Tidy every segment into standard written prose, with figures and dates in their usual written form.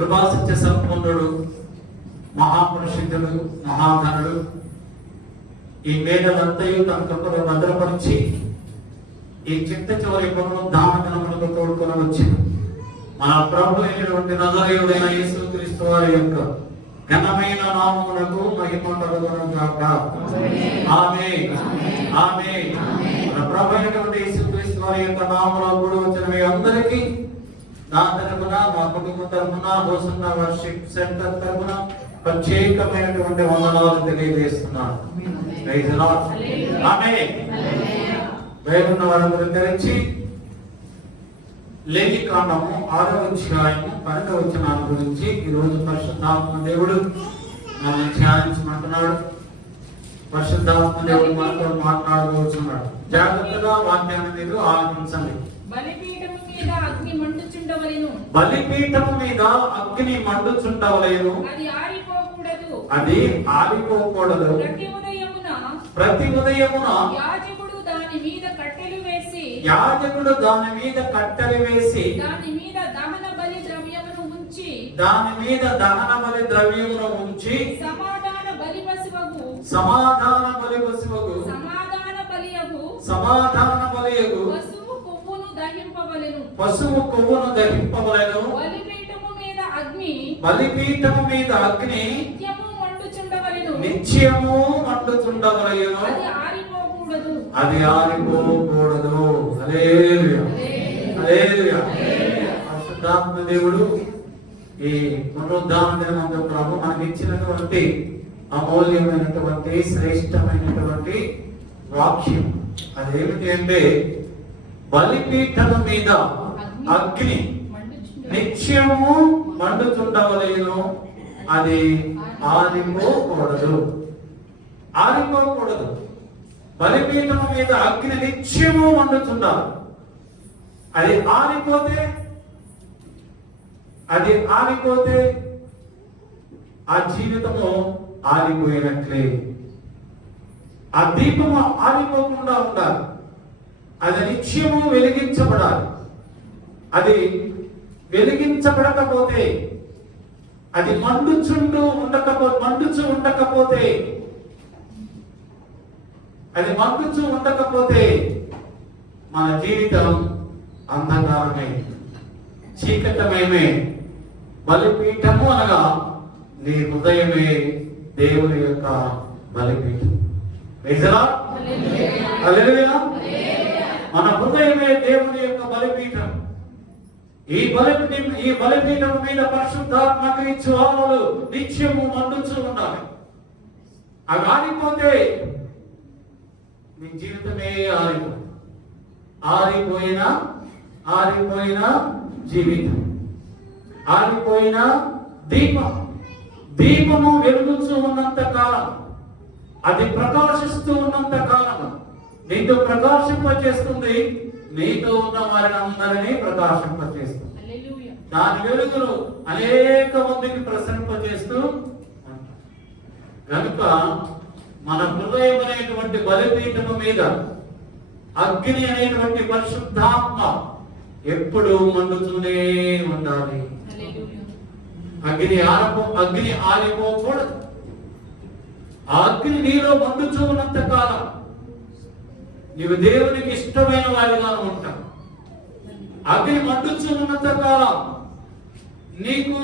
కృపాసత్య సంపన్నుడు, మహాపురుషుడు, మహాధనుడు, ఈ మేడలంతయు తన కృపలో భద్రపరిచి ఈ చిట్ట చివరి పునరుద్ధాన దినములకు తోడుకొని వచ్చిన మన ప్రభు అయినటువంటి నజరేయుడైన యేసుక్రీస్తు వారి యొక్క ఘనమైన నామమునకు మహిమ కలుగును గాక. ఆమేన్, ఆమేన్. మన ప్రభు అయినటువంటి యేసుక్రీస్తు వారి యొక్క నామములో కూడి వచ్చిన మీ అందరికీ నా తరపున, మా కుటుంబ తరపున, హోసన్న వర్షిప్ సెంటర్ తరపున ప్రత్యేకమైనటువంటి వందనాలు తెలియజేస్తున్నాను. Praise the lord. ఆమేన్. దయనున్న వారందరూ తెరిచి లేఖికాండము 6వ అధ్యాయము 12వ వచనం గురించి ఈరోజు పరిశుద్ధాత్మ దేవుడు మనం ధ్యానించమంటున్నాడు. పరిశుద్ధాత్మ దేవుడు మనతో మాట్లాడబోతున్నాడు. జాగ్రత్తగా వాక్యాన్ని మీరు ఆలకించండి. బలిపీఠము మీద అగ్ని మండుచుండవలెను. బలిపీఠము మీద అగ్ని మండుచుండవలెను. అది ఆరిపోకూడదు. అది ఆరిపోకూడదు. ప్రతి ఉదయమున యాజకుడు దాని మీద కట్టెలు వేసి దాని మీద దహన బలి ద్రవ్యమును ఉంచి సమాధాన బలి బలియగు పశువు కొవ్వును దహింపవలెను. బలిపీఠము మీద అగ్ని నిత్యము మండుచుండవలెను. అది ఆరిపోకూడదు. హల్లెలూయా, హల్లెలూయా. పరిశుద్ధాత్మ దేవుడు ఈ పునరుద్ధాన దినమందు ప్రభు మనకి ఇచ్చినటువంటి అమూల్యమైనటువంటి శ్రేష్టమైనటువంటి వాక్యం అదేమిటి అంటే, బలిపీఠము మీద అగ్ని నిత్యము మండుచుండవలెను. అది ఆరిపోకూడదు. ఆరిపోకూడదు. బలిపీఠము మీద అగ్ని నిత్యము మండుచుండాలి. అది ఆరిపోతే ఆ జీవితము ఆరిపోయినట్లే. ఆ దీపము ఆరిపోకుండా ఉండాలి. అది నిత్యము వెలిగించబడాలి. అది వెలిగించబడకపోతే, అది మండుచు ఉండకపోతే మన జీవితం అంధకారమే, చీకటమయమే. బలిపీఠము అనగా నీ హృదయమే దేవుని యొక్క బలిపీఠం. హల్లెలూయా. మన హృదయమే దేవుని యొక్క బలిపీఠం. ఈ బలిపీఠం మీద పరిశుద్ధాత్మక జ్వాలలు నిత్యము మండుచూ ఉండాలి. అవి ఆరిపోతే నీ జీవితమే ఆరిపోయిన జీవితం, ఆరిపోయిన దీపము వెలుగుతూ ఉన్నంత కాలం, అది ప్రకాశిస్తూ ఉన్నంత కాలం నీతో ప్రకాశింపచేస్తుంది. నీతో ఉన్న వారిని అందరినీ ప్రకాశింపచేస్తుంది. దాని వెలుగును అనేక మందికి ప్రసరింపచేస్తూ కనుక మన హృదయం అనేటువంటి బలిపీఠము మీద అగ్ని అనేటువంటి పరిశుద్ధాత్మ ఎప్పుడు మండుతూనే ఉండాలి. అగ్ని ఆరిపోకూడదు. ఆ అగ్ని నీలో మండుచూ ఉన్నంత కాలం నీవు దేవునికి ఇష్టమైన వాడిగా ఉంటావు. అగ్ని మండుచూ ఉన్నంత కాలం నీకు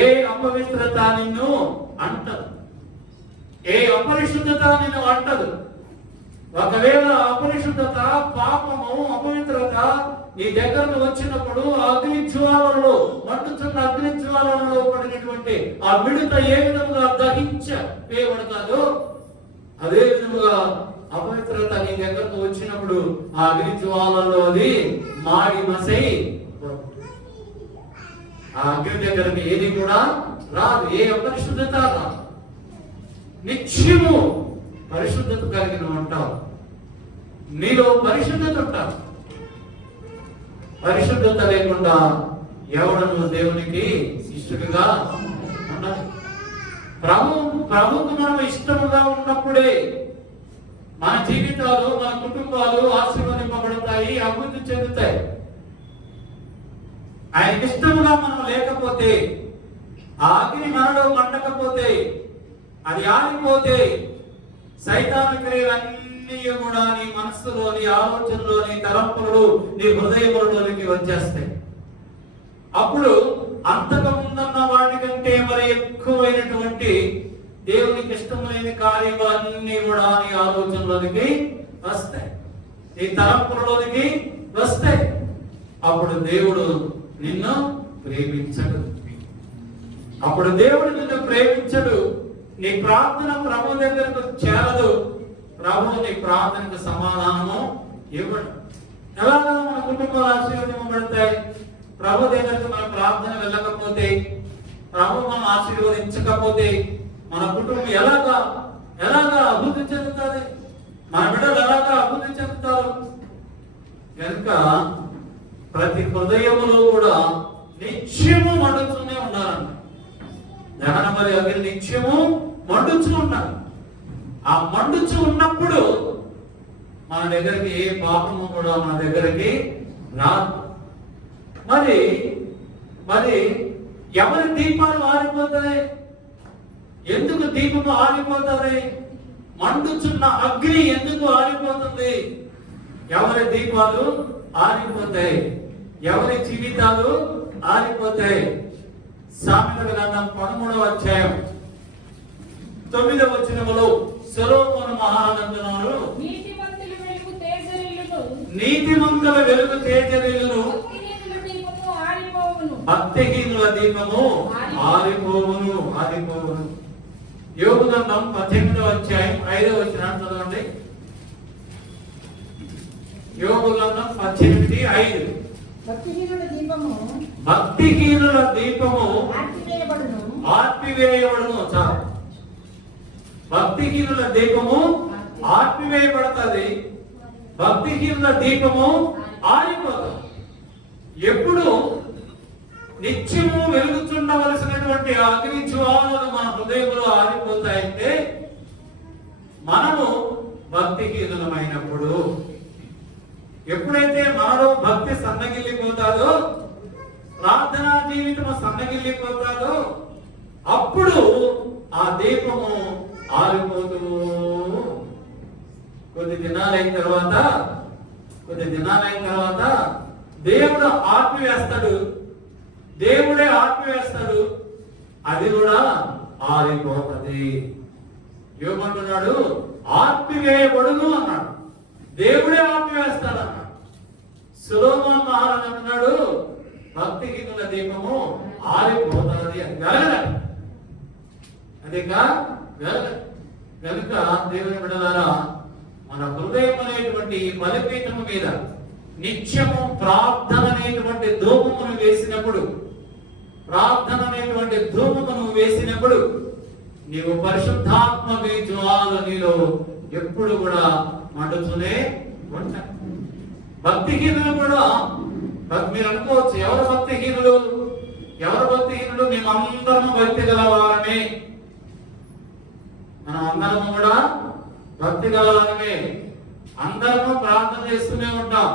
ఏ అపవిత్రత నిన్ను అంటదు, ఏ అపరిశుద్ధత నిన్ను అంటదు. ఒకవేళ అపరిశుద్ధత, పాపము, అపవిత్రత నీ దగ్గరకు వచ్చినప్పుడు మండుతున్న అగ్ని జ్వాలలో పడినటువంటి ఆ మిడత ఏ విధముగా దహించబడతాదో అదే విధముగా అపవిత్రత నీ దగ్గరకు వచ్చినప్పుడు ఆ అగ్ని జ్వాలలో అది మాడి మసై ఆ అగ్ని దగ్గరికి ఏది కూడా రాదు, ఏ అపరిశుద్ధత రాదు. నిత్యము పరిశుద్ధత కలిగిన ఉంటావు. నీలో పరిశుద్ధత ఉంటావు. పరిశుద్ధత లేకుండా ఎవడను దేవునికి ఇష్టడుగా ఉండదు. ప్రభువుకు మనం ఇష్టముగా ఉన్నప్పుడే మన జీవితాలు, మన కుటుంబాలు ఆశీర్వదింపబడతాయి, అభివృద్ధి చెందుతాయి. ఆయనకి ఇష్టముగా మనం లేకపోతే ఆ అగ్ని మనలో మండకపోతే, అది ఆరిపోతే సైతాను క్రియలన్నీ కూడా నీ మనస్సులో, నీ ఆలోచనలో, నీ తలంపులలో, నీ హృదయములలోనికి వచ్చేస్తాయి. అప్పుడు అంతకు ముందున్న వాటికంటే మరి ఎక్కువైనటువంటి దేవునికి ఇష్టం లేని కార్యములన్నీ కూడా నీ ఆలోచనలోనికి వస్తాయి, నీ తలంపులలోనికి వస్తాయి. అప్పుడు దేవుడు నిన్ను ప్రేమించడు. అప్పుడు దేవుడు నిన్ను ప్రేమించడు. నీ ప్రార్థన ప్రభు దగ్గరకు చేరదు. ప్రభు నీ ప్రార్థనకు సమాధానము ఇవ్వడు. ఎలాగో మన కుటుంబాలు ఆశీర్వదింపబడతాయి. ప్రభు దగ్గరకు మన ప్రార్థన వెళ్ళకపోతే, ప్రభు మనం ఆశీర్వదించకపోతే మన కుటుంబం ఎలాగా అభివృద్ధి చెందుతుంది? మన బిడ్డలు ఎలాగా అభివృద్ధి చెందుతారు? కనుక ప్రతి హృదయములో కూడా నిత్యము మండుతూనే ఉండాలంట. దహన బలి అగ్ని నిత్యము మండుచూ ఉండాలి. ఆ మండుచూ ఉన్నప్పుడు మన దగ్గరికి ఏ పాపము కూడా మన దగ్గరికి రాదు. మరి ఎవరి దీపాలు ఆరిపోతాయి? ఎందుకు దీపము ఆరిపోతుంది? మండుచున్న అగ్ని ఎందుకు ఆరిపోతుంది? ఎవరి దీపాలు ఆరిపోతాయి, ఎవరి జీవితాలు ఆరిపోతాయి. సామెతల గ్రంథం 13వ అధ్యాయం 9వ వచనములో సొలొమోను మహారాజు అంటున్నాడు, నీతిమంతుల వెలుగు తేజరిల్లును, భక్తిహీనుల దీపము ఆరిపోవును. యోబు గ్రంథం 18వ అధ్యాయం 5వ వచనం చదవండి. యోబు గ్రంథం 18:5. భక్తిహీనుల దీపము ఆర్పివేయబడును. చాలు. భక్తిహీనుల దీపము ఆర్పివేయబడుతుంది. భక్తిహీనుల దీపము ఆరిపోతుంది. ఎప్పుడు నిత్యము వెలుగుతుండవలసినటువంటి అగ్ని జ్వాలలు మన హృదయంలో ఆరిపోతాయంటే మనము భక్తిహీనులమైనప్పుడు. ఎప్పుడైతే మనలో భక్తి సన్నగిల్లిపోతాదో, ప్రార్థనా జీవితం సన్నగిల్లిపోతాదో, అప్పుడు ఆ దీపము ఆరిపోతూ కొద్ది దినాలైన తర్వాత దేవుడు ఆర్పివేస్తాడు. దేవుడే ఆర్పివేస్తాడు. అది కూడా ఆరిపోతుంది. యోబంటున్నాడు, ఆర్పివేయబడును అన్నాడు. దేవుడే ఆర్పివేస్తాడు అన్నాడు. సొలొమోను మహారాజు అంటున్నాడు, భక్తిహీనుల దీపము ఆరిపోతుంది. అది వెలగదు. కనుక దేవుని బిడ్డలారా, మన హృదయం అనేటువంటి బలిపీఠము మీద నిత్యము ప్రార్థన అనేటువంటి ధూపమును వేసినప్పుడు నీవు పరిశుద్ధాత్మ జ్వాల నీలో ఎప్పుడు కూడా మండుతూనే ఉంటాయి. భక్తిహీనులు కూడా మీరు అనుకోవచ్చు, ఎవరు భక్తిహీనులు? మేమందరము భక్తి గలవారమే. మనం అందరము కూడా భక్తి గలవారమే. అందరము ప్రార్థన చేస్తూనే ఉంటాం.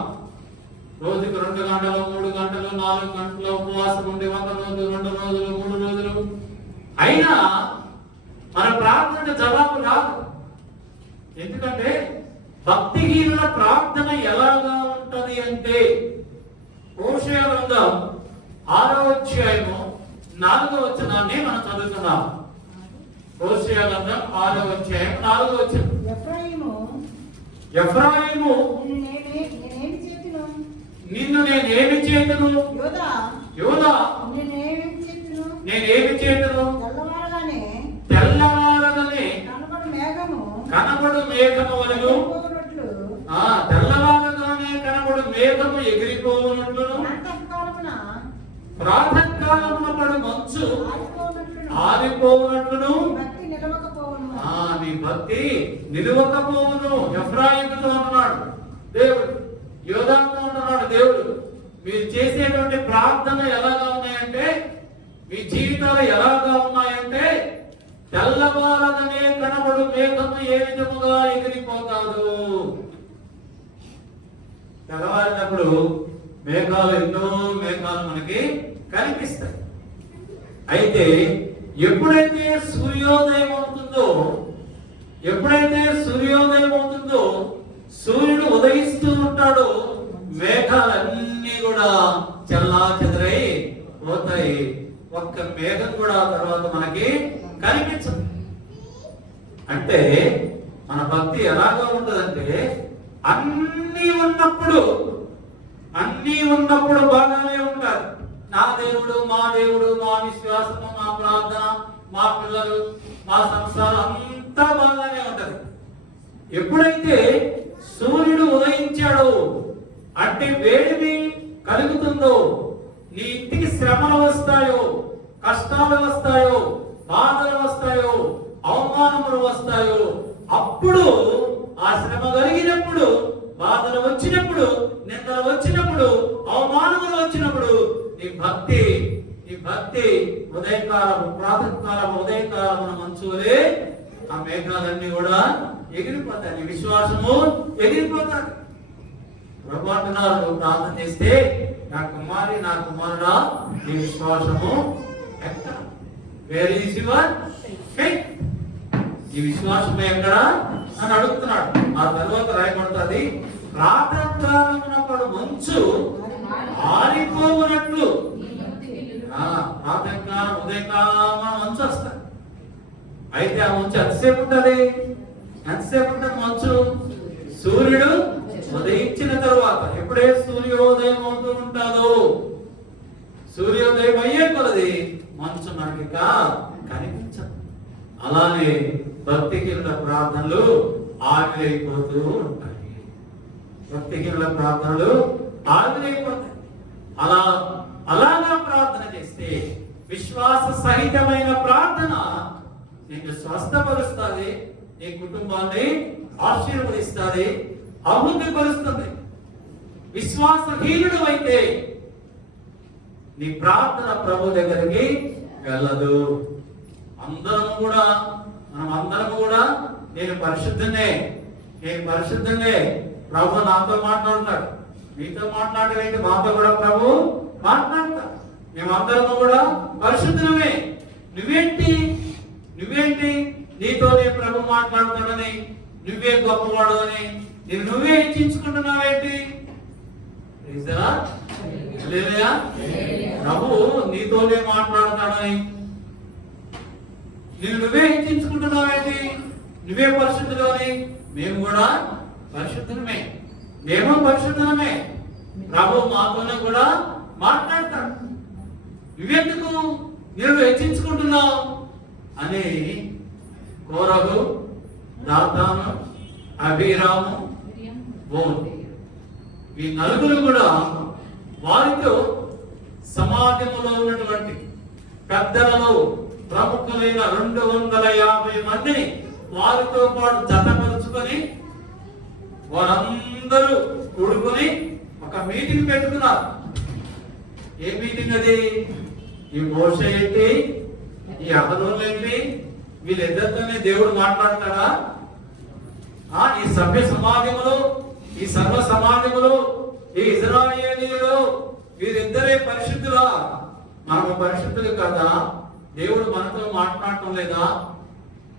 రోజుకి 2 గంటలు, 3 గంటలు, 4 గంటలు ఉపవాసం ఉండి 100 రోజులు, 2 రోజులు, 3 రోజులు అయినా మన ప్రార్థన జవాబు రాదు. ఎందుకంటే భక్తిహీనుల ప్రార్థన ఎలాగా ఉంటది అంటే, హోషేయ గ్రంథం 6వ అధ్యాయము 4వ వచనాన్ని మనం చదువుతున్నాం. హోషేయ గ్రంథం 6వ అధ్యాయం 4వ వచనం. ఎఫ్రాయిము నిన్ను నేనేమి చేతును? యోదా నేనేమి చేతును? తెల్లవారగానే కనబడు మేఘము వలెను, తెల్లవారగానే కనబడు మేఘము ఎగిరిపోవునట్లు, ప్రాతకాలమున పడు మంచు ఆరిపోవునట్లు నీ భక్తి నిలువకపోవును. ఎఫ్రాయిముతో అన్నాడు దేవుడు, యోదాతో అంటున్నాడు దేవుడు. మీరు చేసేటువంటి ప్రార్థన ఎలాగా ఉన్నాయంటే, మీ జీవితాలు ఎలాగా ఉన్నాయంటే, తెల్లవారగానే కనబడు మేఘము ఏ విధముగా ఎగిరిపోతాడు. తెల్లవారినప్పుడు ఎన్నో మేఘాలు మనకి కనిపిస్తాయి. అయితే ఎప్పుడైతే సూర్యోదయం అవుతుందో సూర్యుడు ఉదయిస్తూ ఉంటాడో మేఘాలన్నీ కూడా చల్లా చెదరై పోతాయి. ఒక్క మేఘం కూడా తర్వాత మనకి కనిపించదు. అంటే మన భక్తి ఎలాగా ఉంటుందంటే అన్నీ ఉన్నప్పుడు బాగానే ఉంటారు. నా దేవుడు, మా విశ్వాసము, మా ప్రార్థన, మా పిల్లలు, మా సంసారం అంతా బాగానే ఉంటది. ఎప్పుడైతే సూర్యుడు ఉదయించాడో అంటే వేడిమి కలుగుతుందో, నీ ఇంటికి శ్రమలు వస్తాయో, కష్టాలు వస్తాయో, బాధలు వస్తాయో, అవమానములు వస్తాయో, అప్పుడు ఆ శ్రమ కలిగినప్పుడు, బాధలు వచ్చినప్పుడు, నిందలు వచ్చినప్పుడు, అవమానములు వచ్చినప్పుడు నీ భక్తి ఉదయకాలం, ప్రాతకాలం, ఉదయకాలం మంచులే ఆ మేఘాలన్నీ కూడా ఎగిరిపోతాయి. నీ విశ్వాసము ఎగిరిపోతాడు. ప్రభు అంటున్నారు, ప్రార్థన చేస్తే నా కుమారుడా నీ విశ్వాసము ఎక్కడ? Where is your faith? ఈ విశ్వాసం ఎక్కడ అని అడుగుతున్నాడు. ఆ తర్వాత రాయబడుతుంది, ప్రాతకాలమునప్పుడు మంచు ఆరిపోవునట్లు. ప్రాతకాలం, ఉదయకాలం మంచు వస్తాయి. అయితే ఆ మంచు ఎంతసేపు ఉంటుంది మంచు? సూర్యుడు ఉదయించిన తరువాత. ఎప్పుడే సూర్యోదయం అవుతూ ఉంటాదో, సూర్యోదయం అయ్యే కొలది మంచు మనకి కనిపించదు. అలానే భక్తిహీనుల ప్రార్థనలు ఆవిరైపోతూ ఉంటాయి. అలాగా ప్రార్థన చేస్తే విశ్వాస సహితమైన ప్రార్థన నిన్ను స్వస్థపరుస్తుంది, నీ కుటుంబాన్ని ఆశీర్వదిస్తుంది, అభివృద్ధి పరుస్తుంది. విశ్వాసహీనుడు అయితే నీ ప్రార్థన ప్రభు దగ్గరికి వెళ్ళదు. మనం అందరం కూడా నేను పరిశుద్ధనే ప్రభు నాతో మాట్లాడుతాడు. మీతో మాట్లాడేంటి? మాతో కూడా ప్రభు మాట్లాడతాడు. మేమందరము కూడా పరిశుద్ధమే. నువ్వేంటి నీతోనే ప్రభు మాట్లాడతాడని, నువ్వే గొప్పవాడు అని నువ్వే హెచ్చించుకుంటున్నావేంటి? ప్రభు నీతోనే మాట్లాడతాడని నువ్వే హెచ్చించుకుంటున్నావేంటి? నువ్వే పరిశుద్ధుడు అని. మేము కూడా పరిశుద్ధమే. ప్రభు మాతోనే కూడా మాట్లాడతాడు. నువ్వెందుకు హెచ్చించుకుంటున్నావు అని కోరహు, దాతాను, అభిరాము, బోన్ ఈ నలుగురు కూడా వారితో సమాజంలో ఉన్నటువంటి పెద్దలలో ప్రముఖులైన 250 మందిని వారితో పాటు జతపరుచుకొని వారందరూ కూడుకొని ఒక మీటింగ్ పెట్టుకున్నారు. ఏ మీటింగ్ అది? ఈ మోషే ఏంటి, ఈ అహరోను ఏంటి, వీళ్ళిద్దరితోనే దేవుడు మాట్లాడతాడా? ఈ సభ్య సమాజంలో, ఈ సర్వ సమాజంలో, ఈ ఇజ్రాయేలీయులు వీరిద్దరే పరిశుద్ధులా? మనము పరిశుద్ధులు కదా? దేవుడు మనతో మాట్లాడటం లేదా?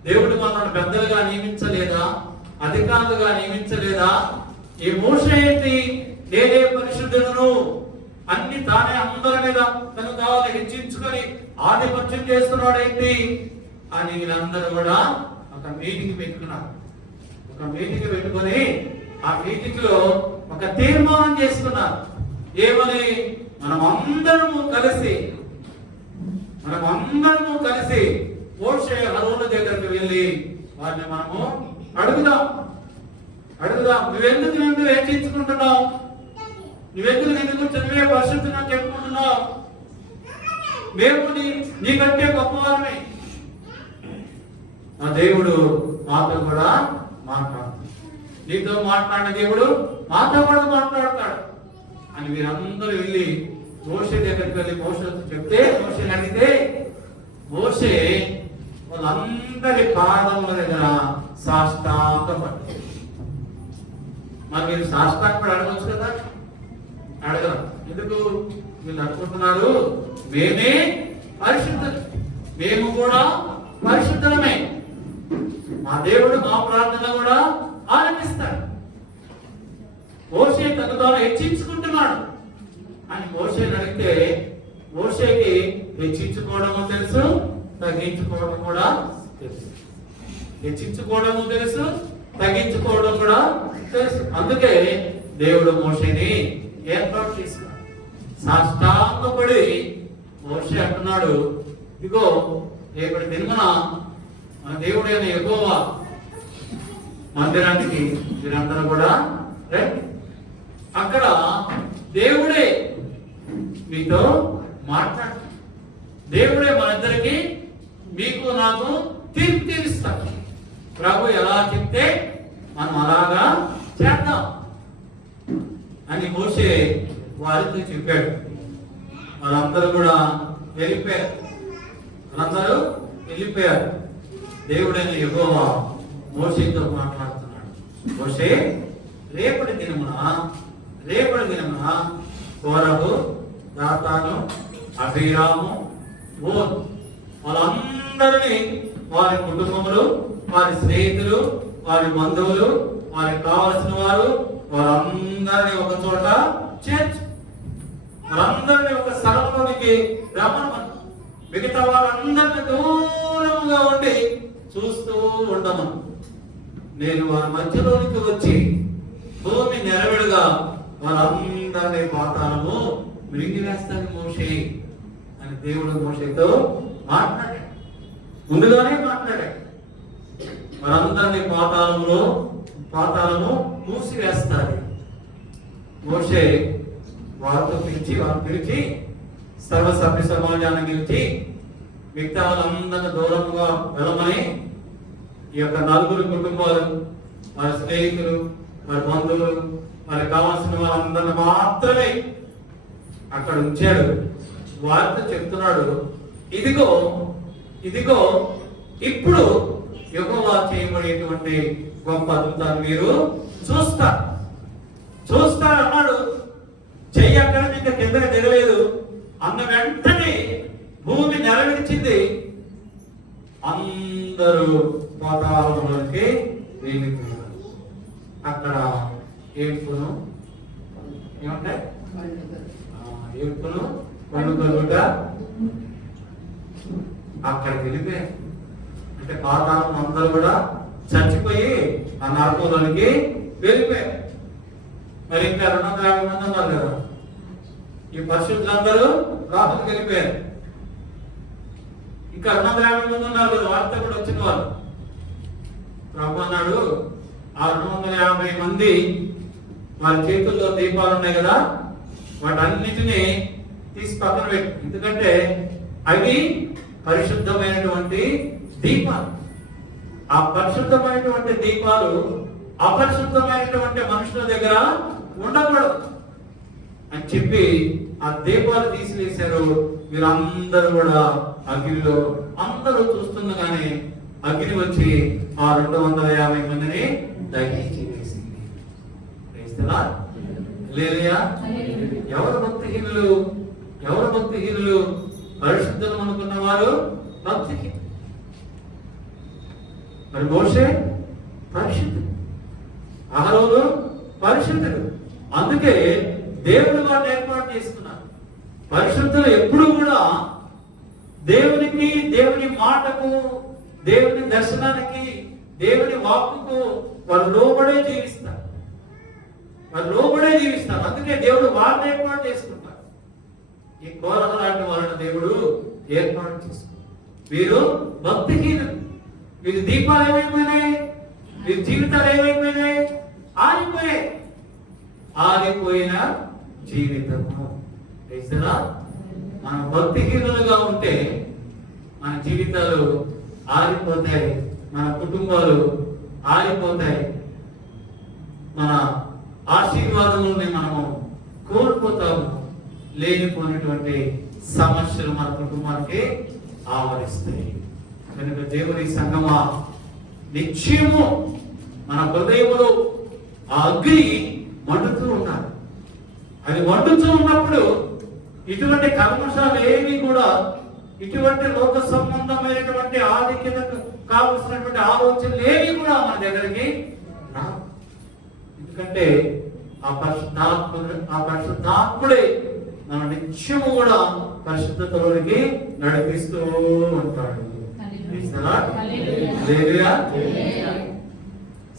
దేవుడు మనల్ని పెద్దలుగా నియమించలేదా? అధికారులుగా నియమించలేదా? ఈ మోషే ఏంటి, నేనే పరిశుద్ధులను అన్ని తానే అందరి మీద తను కావాలి హెచ్చించుకొని ఆధిపత్యం చేస్తున్నాడు ఏంటి అని వీళ్ళందరూ కూడా ఒక మీటింగ్ పెట్టుకున్నారు. పెట్టుకొని ఆ మీటింగ్ లో ఒక తీర్మానం చేసుకున్నారు. ఏమని? మనమందరము కలిసి మోషే అహరోను దగ్గరికి వెళ్ళి వారిని మనము అడుగుదాం. నువ్వెందుకు హెచ్చించుకుంటున్నావు? నువ్వెందుకు చదివే పరిశుద్ధులను చెప్పుకుంటున్నావు? మేము నీకంటే గొప్పవారమే. ఆ దేవుడు మాతో కూడా మాట్లాడు. నీతో మాట్లాడిన దేవుడు మాతో కూడా మాట్లాడతాడు అని వీరందరూ వెళ్ళి మోషే దగ్గరికి వెళ్ళి మోషేతో చెప్తే, మోషేని అడిగితే మోషే వాళ్ళందరి పాదముల దగ్గర సాష్టాంగపడ్డాడు. మరి మీరు సాష్టాంగపడి అడగవచ్చు కదా? అడగరు. ఎందుకు? వీళ్ళు అనుకుంటున్నారు మేమే పరిశుద్ధులు, మేము కూడా పరిశుద్ధులమే, మా దేవుడు మా ప్రార్థన కూడా ఆలపిస్తాడు. మోషే తను తాను హెచ్చించుకుంటున్నాడు అని మోషేని అడిగితే, మోషేకి హెచ్చించుకోవడము తెలుసు, తగ్గించుకోవడం కూడా తెలుసు. హెచ్చించుకోవడము తెలుసు, తగ్గించుకోవడం కూడా తెలుసు. అందుకే దేవుడు మోషేని ఏర్పాటు చేసుకున్నాడు. సాష్టాంగపడి మోషే అంటున్నాడు, ఇదిగో రేపటి దినమున మన దేవుడైన యెహోవా మందిరానికి మీరందరూ కూడా రండి. అక్కడ దేవుడే మీతో మాట్లాడు, దేవుడే మనందరికీ మీకు నాకు తీర్పు తీరుస్తాడు. ప్రభు ఎలా చెప్తే మనం అలాగా చేద్దాం అని మోషే వారితో చెప్పాడు. వాళ్ళందరూ కూడా వెళ్ళిపోయారు. వాళ్ళందరూ వెళ్ళిపోయారు. దేవుడైన యెహోవా మోషేతో మాట్లాడుతున్నాడు. మోషే, రేపటి దినమున కోరహు, దాతాను, అబీరాము, ఓన్ వాళ్ళందరినీ, వారి కుటుంబములు, వారి స్నేహితులు, వారి బంధువులు, వారికి కావలసిన వారు, వారందరినీ ఒక చోట చేర్చు. వారందరినీ ఒక స్థలంలోనికి రమ్మను. మిగతా వారందరినీ దూరంగా ఉండి చూస్తూ ఉండమను. నేను వారి మధ్యలోనికి వచ్చి భూమి నెరవేడుగా వారందరినీ పాతాళము మృంగివేస్తాను మోషే అని దేవుడు మోషేతో మాట్లాడాడు. ముందుగానే మాట్లాడాడు. వారందరినీ పాతాళము మూసివేస్తాడు. మోషే వారిని పిలిచి సర్వసభ్య సమాజాన్ని పిలిచి మిగతా వాళ్ళందరినీ దూరంగా వెళ్ళమని, ఈ యొక్క 4 కుటుంబాలు, వారి స్నేహితులు, వారి బంధువులు, వారికి కావాల్సిన వాళ్ళందరినీ మాత్రమే అక్కడ ఉంచాడు. వారితో చెప్తున్నాడు, ఇదిగో ఇప్పుడు యెహోవా చేయబడేటువంటి గొప్ప అద్భుతాలు మీరు చూస్తారు అన్నాడు. చెయ్యి అక్కడ ఇంకా కిందకి దిగలేదు. అన్న వెంటనే భూమి నెరవేర్చింది. అందరూ పాతాళంలోకి వెళ్ళిపోయారు. అక్కడ ఏడుపును ఏమంటాయి, ఏడుపును పండుగలుట అక్కడికి వెళ్ళిపోయారు. అంటే పాతాళం అందరూ కూడా చచ్చిపోయి ఆ నరకంలోనికి వెళ్ళిపోయారు. మరి ఇంకా 250 మంది ఉన్నారు కదా, ఈ పరిశుద్ధులందరూ లోపలికి వెళ్ళిపోయారు. ఇంకా 250 మంది ఉన్నారు కదా, వారితో కూడా వచ్చిన వాళ్ళు. ప్రభు అన్నాడు, ఆ 250 మంది వారి చేతుల్లో దీపాలు ఉన్నాయి కదా, వాటన్నిటినీ తీసి పక్కన పెట్టు. ఎందుకంటే అవి పరిశుద్ధమైనటువంటి దీపాలు. ఆ పరిశుద్ధమైనటువంటి దీపాలు అపరిశుద్ధమైనటువంటి మనుషుల దగ్గర ఉండకూడదు అని చెప్పి ఆ దీపాలు తీసివేశారు. వీరందరూ కూడా అగ్నిలో, అందరూ చూస్తుండగానే అగ్ని వచ్చి ఆ 250 మందిని దహించి వేసింది. ఎవరు భక్తిహీనులు? పరిశుద్ధులు అనుకున్న వారు భక్తిహీనులు. మరి మోషే పరిశుద్ధుడు, అహరోను పరిశుద్ధుడు. అందుకే దేవుడు వారిని ఏర్పాటు చేసుకున్నారు. పరిశుద్ధులు ఎప్పుడు కూడా దేవుని మాటకు, దేవుని దర్శనానికి, దేవుని వాక్కుకు వారు లోబడే జీవిస్తారు. అందుకే దేవుడు వారిని ఏర్పాటు చేసుకుంటారు. ఈ కోరహ లాంటి వాళ్ళని దేవుడు ఏర్పాటు చేసుకుంటారు. వీరు భక్తిహీనులు. వీరి దీపాలు ఏమైపోయినాయి? వీరి జీవితాలు ఏమైపోయినాయి? ఆరిపోయిన జీవితము. మనం భక్తిహీనులుగా ఉంటే మన జీవితాలు ఆరిపోతాయి, మన కుటుంబాలు ఆరిపోతాయి, మన ఆశీర్వాదముల్ని మనము కోల్పోతాము. లేనిపోయినటువంటి సమస్యలు మన కుటుంబానికి ఆవరిస్తాయి. కనుక దేవుని సంగమా, నిత్యము మన హృదయములో ఆ అగ్ని మండుతూ ఉన్నారు. అది మండుతూ ఉన్నప్పుడు ఇటువంటి కల్మషాలు ఏవి కూడా ఇటువంటి లోక సంబంధమైనటువంటి ఆధిక్యతకు కావలసినటువంటి ఆలోచనలు ఏవి కూడా మన దగ్గరికి రావు. ఎందుకంటే ఆ పరిశుద్ధాత్ముడే మన నిత్యము కూడా పరిశుద్ధతలోనికి నడిపిస్తూ ఉంటాడు.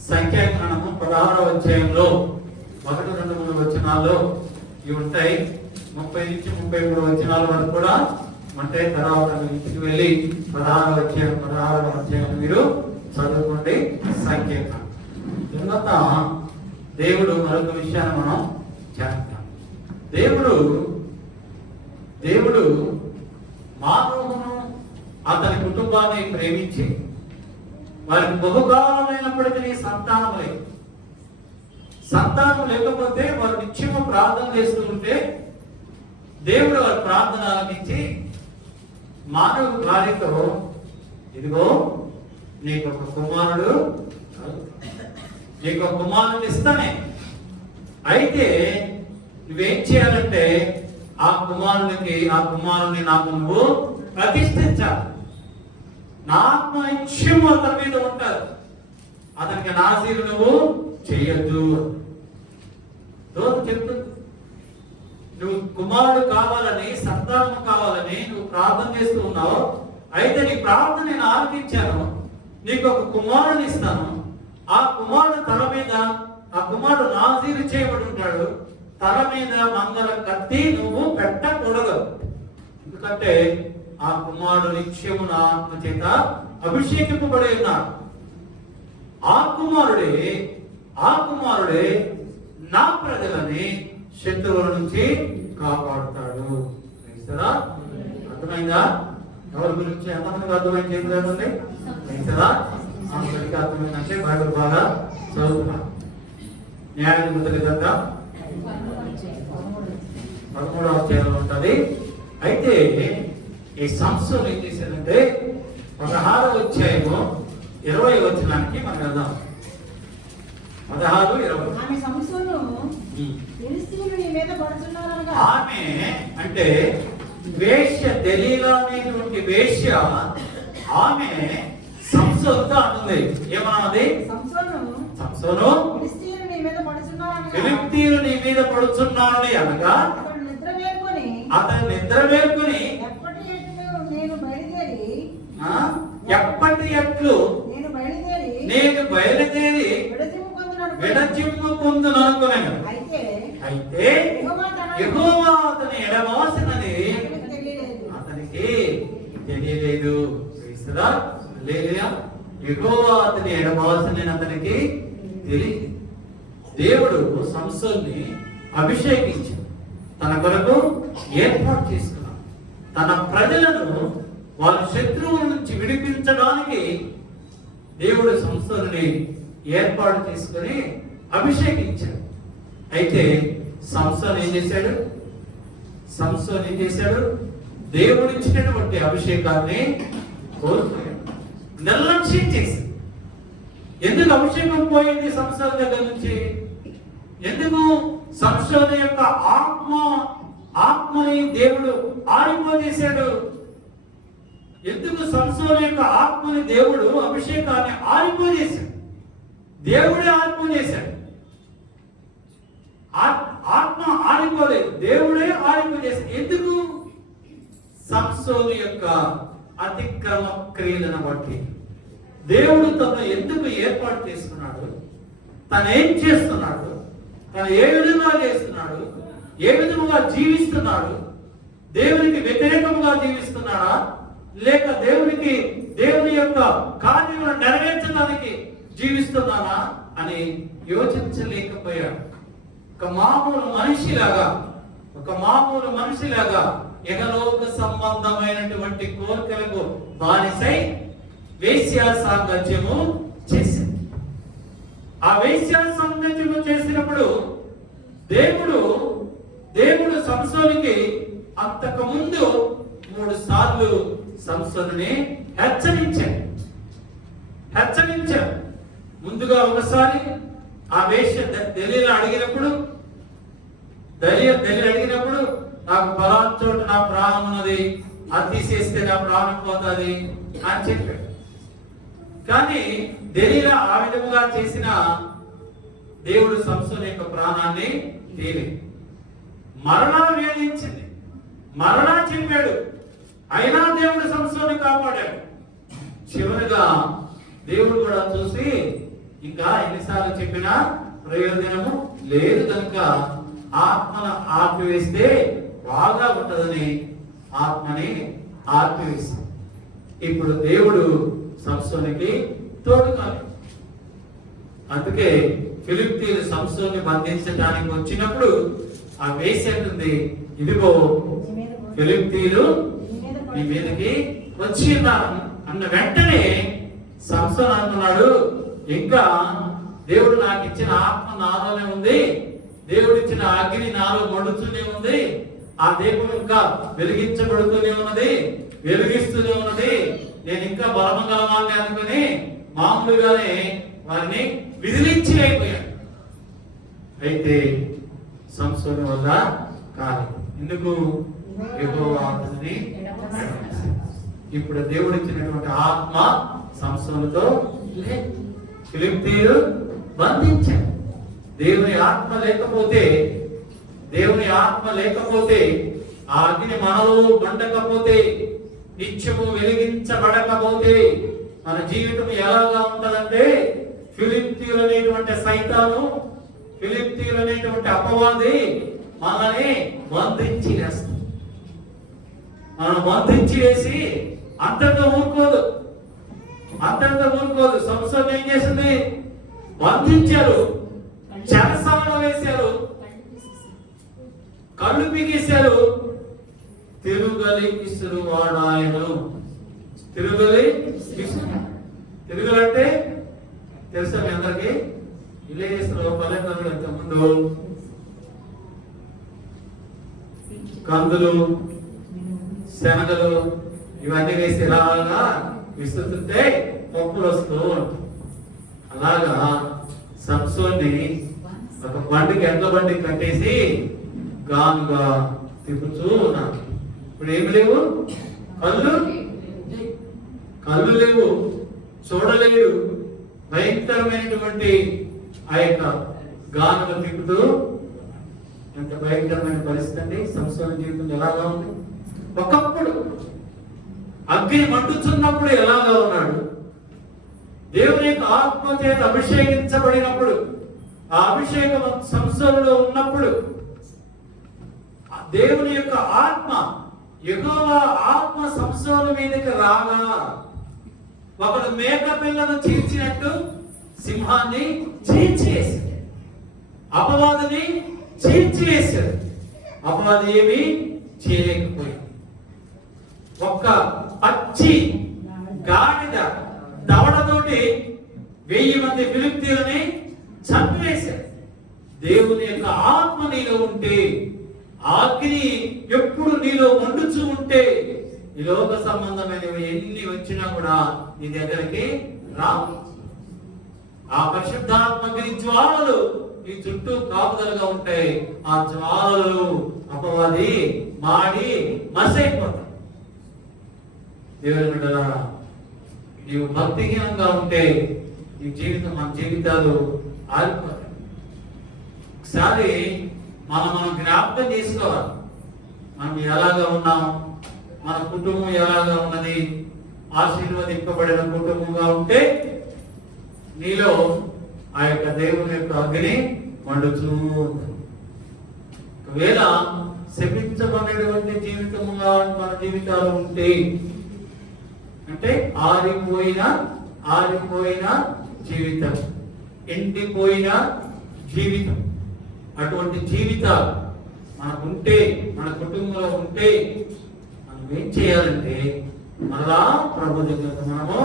సంఖ్యాకాండము 16వ అధ్యాయంలో 1, 2, 3 వచనాల్లో ఇవి ఉంటాయి. 30 నుంచి 33 వచనాల వరకు కూడా ఉంటాయి. తర్వాత ఇంటికి వెళ్ళి 16వ అధ్యాయం మీరు చదువుకోండి. సంఖ్యాకాండం తర్వాత దేవుడు మరొక విషయాన్ని మనం చేస్తాం. దేవుడు మానవును అతని కుటుంబాన్ని ప్రేమించి వారికి బహుకాలమైనప్పటికీ సంతానం లేకపోతే వారు నిత్యము ప్రార్థన చేస్తూ ఉంటే దేవుడు వారి ప్రార్థన ఆలకించి మానవ భార్యతో, ఇదిగో నీకు ఒక కుమారుడు ఇస్తానే, అయితే నువ్వేం చేయాలంటే ఆ కుమారుని నాకు నువ్వు ప్రతిష్ఠించాలి. నా ఆత్మ నిత్యము అతని మీద ఉంటారు, అతనికి నాజీరు నువ్వు చెయ్యొద్దు. చెప్తుంది, నువ్వు కుమారుడు కావాలని, సంతానం కావాలని నువ్వు ప్రార్థన చేస్తూ ఉన్నావు. అయితే నీ ప్రార్థన నేను ఆలకించాను, నీకు ఒక కుమారుని ఇస్తాను. ఆ కుమారుడు తల మీద, ఆ కుమారుడు నాజీరు చేయబడి ఉంటాడు, తల మీద మంగళ కత్తి నువ్వు పెట్టకూడదు. ఎందుకంటే ఆ కుమారుడు నిత్యము నా ఆత్మ చేత అభిషేకింపబడి ఉన్నాడు. ఆ కుమారుడే నా ప్రజలని శత్రువుల నుంచి కాపాడుతాడు. అర్థమైందా? ఎవరి గురించి ఎంతమందికి అర్థమైంది? చేయలేదండి అందరికీ అర్థమైందంటే బైబిల్ బాగా చదువుతున్నా. న్యాయాధిపతుల గ్రంథం 13వ అధ్యాయంలో ఉంటుంది. అయితే ఈ సంస్థలు ఏం చేశారంటే 16వ అధ్యాయము 20వ వచనానికి మనం వెళ్దాం. 16:20. ఆమె అంటే వేశ్య, దెలీలా అనేటువంటి వేశ్య, ఆమె సంసోనుతో అంటుంది. ఏమన్నది? సంసోను, ఫిలిష్తీయులు నీ మీద పడుచున్నారని అనగా అతను నిద్ర మేల్కొని ఎప్పటి ఎట్లు నేను బయలుదేరి విడచిమ్ము పొందును అనుకున్నాను. అయితే యెహోవా అతని ఎడబాసినది అతనికి తెలియలేదు. యెహోవా అతని ఎడబాసినది అతనికి తెలియదు. దేవుడు సంసోన్ని అభిషేకించి తన కొరకు ఏర్పాటు చేసుకున్నాడు. తన ప్రజలను వాళ్ళ శత్రువుల నుంచి విడిపించడానికి దేవుడు సంసోన్ని ఏర్పాటు చేసుకుని అభిషేకించాడు. అయితే సంసోన్ ఏం చేశాడు? దేవుడు ఇచ్చినటువంటి అభిషేకాన్ని కోల్పోయాడు, నిర్లక్ష్యం చేశాడు. ఎందుకు అభిషేకం పోయింది సంసోన్ దగ్గర నుంచి? ఎందుకు సంసోన్ యొక్క ఆత్మని దేవుడు ఆరిపోజేశాడు? ఎందుకు సంసోన్ యొక్క ఆత్మని దేవుడు అభిషేకాన్ని ఆరిపోజేశాడు? దేవుడే ఆరిపోజేశాడు. ఆత్మ ఆరిపోలేదు, దేవుడే ఆరిపోజేశాడు. ఎందుకు? సంసోను యొక్క అతిక్రమ క్రియలను బట్టి దేవుడు తను ఎందుకు ఏర్పాటు చేసుకున్నాడు, తను ఏం చేస్తున్నాడు, తను ఏ విధంగా చేస్తున్నాడు, ఏ విధముగా జీవిస్తున్నాడు, దేవునికి వ్యతిరేకముగా జీవిస్తున్నాడా, లేక దేవుని యొక్క కార్యములను నెరవేర్చడానికి జీవిస్తున్నానా అని యోచించలేకపోయాడు. ఒక మామూలు మనిషిలాగా ఎగలోక సంబంధమైనటువంటి కోరికలకు బానిసై వేశ్యా సాంగత్యము చేసింది. ఆ వేశ్యా సాంగత్యము చేసినప్పుడు దేవుడు సంసోనికి అంతకు ముందు 3 సార్లు సంసోనుని హెచ్చరించాడు. ముందుగా ఒకసారి ఆ వేశ్య దెలీలా అడిగినప్పుడు నాకు పలానా చోట నా ప్రాణం ఉన్నది, అది తీసేస్తే నా ప్రాణం పోతుంది అని చెప్పాడు. కానీ దెలీలా ఆ విధముగా చేసిన దేవుడు సంసోను యొక్క ప్రాణాన్ని తీరి మరలా వేధించింది, మరలా చెప్పాడు. అయినా దేవుడు సంసోను కాపాడాడు. చివరిగా దేవుడు కూడా చూసి ఇంకా ఎన్నిసార్లు చెప్పినా ప్రయోజనము లేదు కనుక ఆత్మను ఆపివేస్తే బాగా ఉంటుందని ఆత్మని ఆపివేసి ఇప్పుడు దేవుడు సంసోనుకి తోడుకాలి. అందుకే ఫిలిష్తీయులు సంసోనుని బంధించడానికి వచ్చినప్పుడు ఆ వేసి అంటుంది, ఇదిగో ఫిలిష్తీయులు నీ మీదకి వచ్చి ఉన్నారు అన్న వెంటనే సంసోను అనుకున్నాడు, ఇంకా దేవుడు నాకు ఇచ్చిన ఆత్మ నాలోనే ఉంది, దేవుడు ఇచ్చిన అగ్ని నాలో మండుతూనే ఉంది, ఆ దీపం ఇంకా వెలిగించబడుతూనే ఉన్నది, వెలిగిస్తూనే ఉన్నది, నేను ఇంకా బలమగలవాన్ని అనుకుని మామూలుగానే వారిని విదిలించి అయిపోయాడు. అయితే సంసోను వల్ల కాదు. ఎందుకు? యెహోవా అతనిని ఇప్పుడు దేవుడు ఇచ్చినటువంటి ఆత్మ సంసోనుతో లేదు. ఫిలిష్తీయులు బంధించారు. దేవుని ఆత్మ లేకపోతే ఆ అగ్ని మనలో మండకపోతే, నిత్యము వెలిగించబడకపోతే మన జీవితం ఎలాగా ఉంటదంటే ఫిలిష్తీయులు అనేటువంటి సైతాను, ఫిలిష్తీయులు అనేటువంటి అపవాది మనల్ని బంధించి వేస్తాడు. మనం బంధించి వేసి అంతటితో ఊరుకోదు. సంసోను ఏం చేసింది? బంధించారు, చెరసాలలో వేశారు, కళ్ళు పీకేశారు. తిరుగలి ఇసురు వాడాయను. తిరుగులంటే తెలుసా మీ అందరికి? విలేజ్లో పల్లెటూరు ఇంత ముందు కందులు, శనగలు ఇవన్నీ వేసి ఇలాగా విసురుతుంటే పప్పులు వస్తూ ఉంటాయి. అలాగా సంసోన్ని ఒక బండికి, ఎడ్ల బండికి కట్టేసి గానుగా తిప్పుతూ ఉన్నాడు. ఇప్పుడు ఏమి లేవు, కళ్ళు లేవు, చూడలేడు. భయంకరమైనటువంటి ఆ యొక్క గానుగా తిప్పుతూ, ఎంత భయంకరమైన పరిస్థితి అండి. సంసోను జీవితం ఎలాగా ఉంది? ఒకప్పుడు అగ్ని మండుతున్నప్పుడు ఎలాగా ఉన్నాడు, దేవుని యొక్క ఆత్మ చేత అభిషేకించబడినప్పుడు, ఆ అభిషేకం సంసోనులో ఉన్నప్పుడు దేవుని యొక్క ఆత్మ, యెహోవా ఆత్మ సంసోను మీదకి రాగా ఒకడు మేక పిల్లను చీల్చినట్టు సింహాన్ని చీల్చివేశాడు, అపవాదిని చీల్చివేశాడు. అపవాది ఏమీ చేయలేకపోయింది. ఒక్క పచ్చి గాడిద దవడతోటి 1000 మంది ఫిలిష్తీయులని చంపేశారు. దేవుని యొక్క ఆత్మ నీలో ఉంటే, అగ్ని ఎప్పుడు నీలో మండుచూ ఉంటే, ఈ లోక సంబంధమైనవి ఎన్ని వచ్చినా కూడా నీ దగ్గరికి రావు. ఆ పరిశుద్ధాత్మకి జ్వాలలు నీ చుట్టూ కాపుదలుగా ఉంటాయి. ఆ జ్వాలలు అపవాది మాడి మసైపోతాయి. దేవుని బిడ్డలారా, నీవు భక్తిహీనంగా ఉంటే నీ జీవితం, మన జీవితాలు ఆగిపోతాయి. ఒకసారి మనం జ్ఞాపకం చేసుకోవాలి. మనం ఎలాగా ఉన్నాం, మన కుటుంబం ఎలాగా ఉన్నది. ఆశీర్వదింపబడిన కుటుంబంగా ఉంటే నీలో ఆ యొక్క దేవుని యొక్క అగ్ని మండుతూ ఉంటుంది. ఒకవేళ శపించబడినటువంటి జీవితముగా మన జీవితాలు ఉంటే, అంటే ఆరిపోయిన జీవితం, ఎండిపోయిన జీవితం, అటువంటి జీవితాలు మనకుంటే, మన కుటుంబంలో ఉంటే, మనం ఏం చేయాలంటే మరలా ప్రభు దగ్గరకు మనము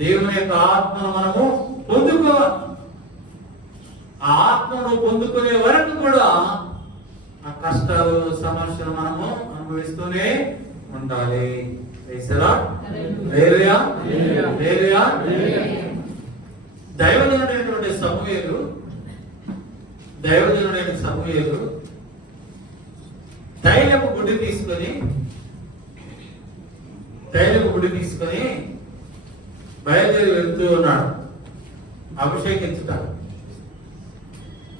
దేవుని యొక్క ఆత్మను మనము పొందుకోవాలి. ఆ ఆత్మను పొందుకునే వరకు కూడా ఆ కష్టాలు, సమస్యలు మనము అనుభవిస్తూనే ఉండాలి. దైవజనుడైనటువంటి సమూయేలు తైలపు గుడి తీసుకొని బయలుదేరి వెళ్తూ ఉన్నాడు అభిషేకించుతాడు.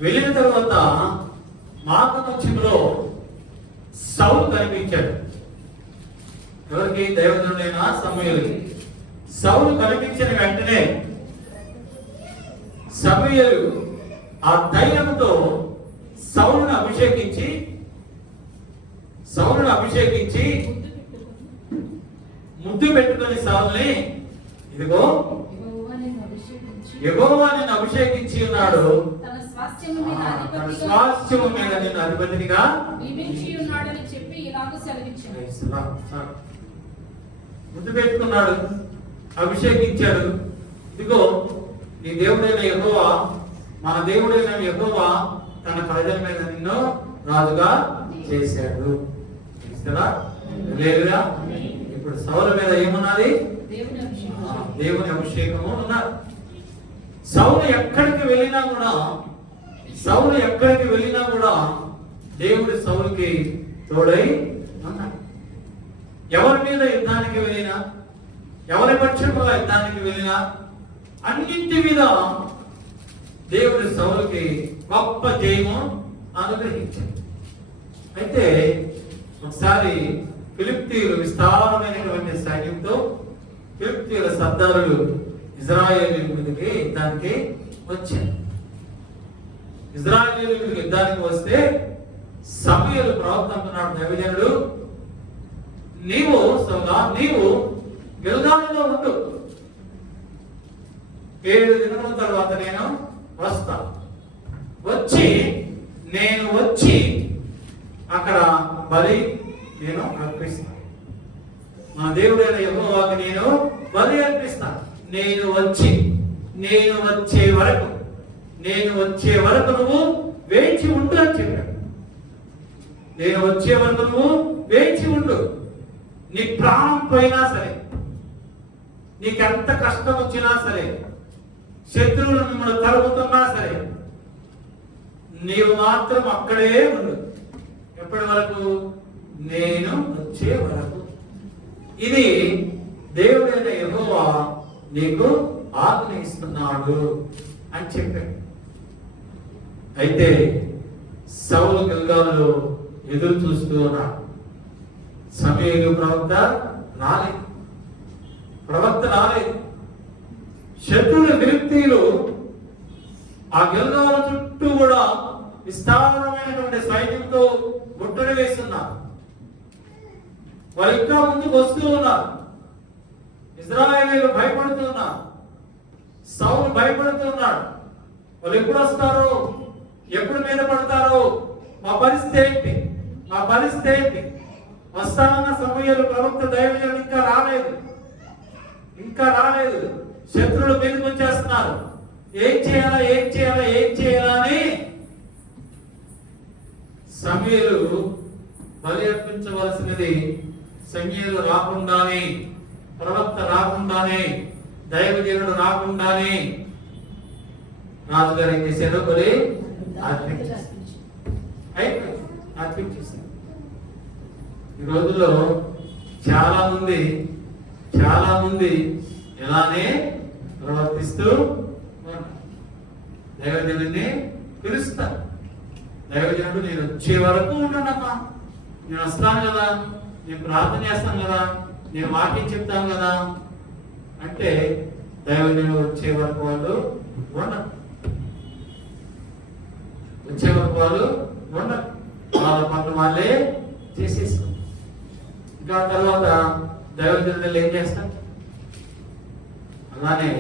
వెళ్ళిన తర్వాత మార్గమధ్యంలో సౌలు కనిపించాడు. ఎవరికి? దైవజనుడైన సమూయేలుకి. సౌలు కనిపించిన వెంటనే సమూయేలు ఆ ధైర్యంతో సౌలును అభిషేకించి ముద్దు పెట్టుకొని సౌలుని, ఇదిగో యెహోవా నిన్ను అభిషేకించి ఉన్నాడు, తన స్వాస్థ్యము మీద నిన్ను అధిపతిగా నియమించి ఉన్నాడని చెప్పి ఇలాగ సెలవిచ్చాడు. ముద్దు పెట్టుకున్నాడు, అభిషేకించాడు. ఇదిగో నీ దేవుడైన యెహోవా, మన దేవుడైన యెహోవా తన ప్రజల మీద నిన్ను రాజుగా చేశాడు. లేదుగా ఇప్పుడు సౌలు మీద ఏమున్నది? దేవుని అభిషేకము ఉన్నారు. సౌలు ఎక్కడికి వెళ్ళినా కూడా దేవుడు సౌలుకి తోడై ఉన్నాడు. ఎవరి మీద యుద్ధానికి వెళ్ళినా, ఎవరి పక్షముగా యుద్ధానికి వెళ్ళినా అన్నింటి మీద దేవుడు సౌలుకి గొప్ప జయము అనుగ్రహించాడు. అయితే ఒకసారి ఫిలిష్తీయులు విస్తారమైనటువంటి సైన్యంతో ఫిలిష్తీయుల సర్దారులు ఇశ్రాయేలీయుల మీదకి యుద్ధానికి వచ్చారు. ఇశ్రాయేలీయుల మీదకి యుద్ధానికి వస్తే సమూయేలు ప్రవక్త అంటున్నాడు, దైవజనుడు, నీవు గిల్గాలులో ఉండు, 7 దినముల తర్వాత నేను వస్తా. నేను వచ్చి అక్కడ బలి నేను అర్పిస్తాను. మన దేవుడైన యెహోవాకి నేను బలి అర్పిస్తాను. నేను వచ్చే వరకు నువ్వు వేచి ఉండు అని చెప్పాడు. నేను వచ్చే వరకు నువ్వు వేచి ఉండు. నీ ప్రాణం పోయినా సరే, నీకెంత కష్టం వచ్చినా సరే, శత్రువులు మిమ్మల్ని తరుముతున్నా సరే, నీవు మాత్రం అక్కడే ఉండు. ఎప్పటి వరకు? నేను వచ్చే వరకు. ఇది దేవుడైన యెహోవా నీకు ఆజ్ఞ ఇస్తున్నాడు అని చెప్పాడు. అయితే సౌలు గిల్గాలులో ఎదురు చూస్తూ ఉన్నాడు. సమూయేలు ప్రవక్త రాలేదు. శత్రువుల ఫిలిష్తీయులు ఆ గిల్గాలు చుట్టూ కూడా విస్తారమైనటువంటి సైన్యంతో ముట్టడి వేస్తున్నారు. వాళ్ళు ఇంకా ముందుకు వస్తూ ఉన్నారు. ఇశ్రాయేలీయులు భయపడుతున్నారు. సౌలు భయపడుతున్నాడు. వాళ్ళు ఎప్పుడు వస్తారు, ఎప్పుడు మీద పడతారు, మా పరిస్థితి ఏంటి? వస్తానన్న సమూయేలు ప్రవక్త దైవజనుడు ఇంకా రాలేదు. శత్రువులు మీదకి వచ్చేస్తున్నారు. ఏం చేయాలా అని సమూయేలు బలి అర్పించవలసినది సమూయేలు రాకుండానే, ప్రవక్త రాకుండానే, దైవజనుడు రాకుండానే రాజుగారు ఏం చేశారు? బలి అర్పించేశారు. ఈ రోజుల్లో చాలా మంది ఇలానే ప్రవర్తిస్తూ దైవజనుడిని పిలుస్తారు. దైవజనుడు నేను వచ్చే వరకు ఉండనమ్మా, నేను వస్తాను కదా, నేను ప్రార్థన చేస్తాను కదా, నేను వాక్యం చెప్తాను కదా అంటే దైవజనుడు వచ్చే వరకు వాళ్ళు ఉండరు. వాళ్ళ పనులు వాళ్ళే చేసేస్తారు. ఇంకా తర్వాత దైవజనులు ఏం చేస్తారు? అలానే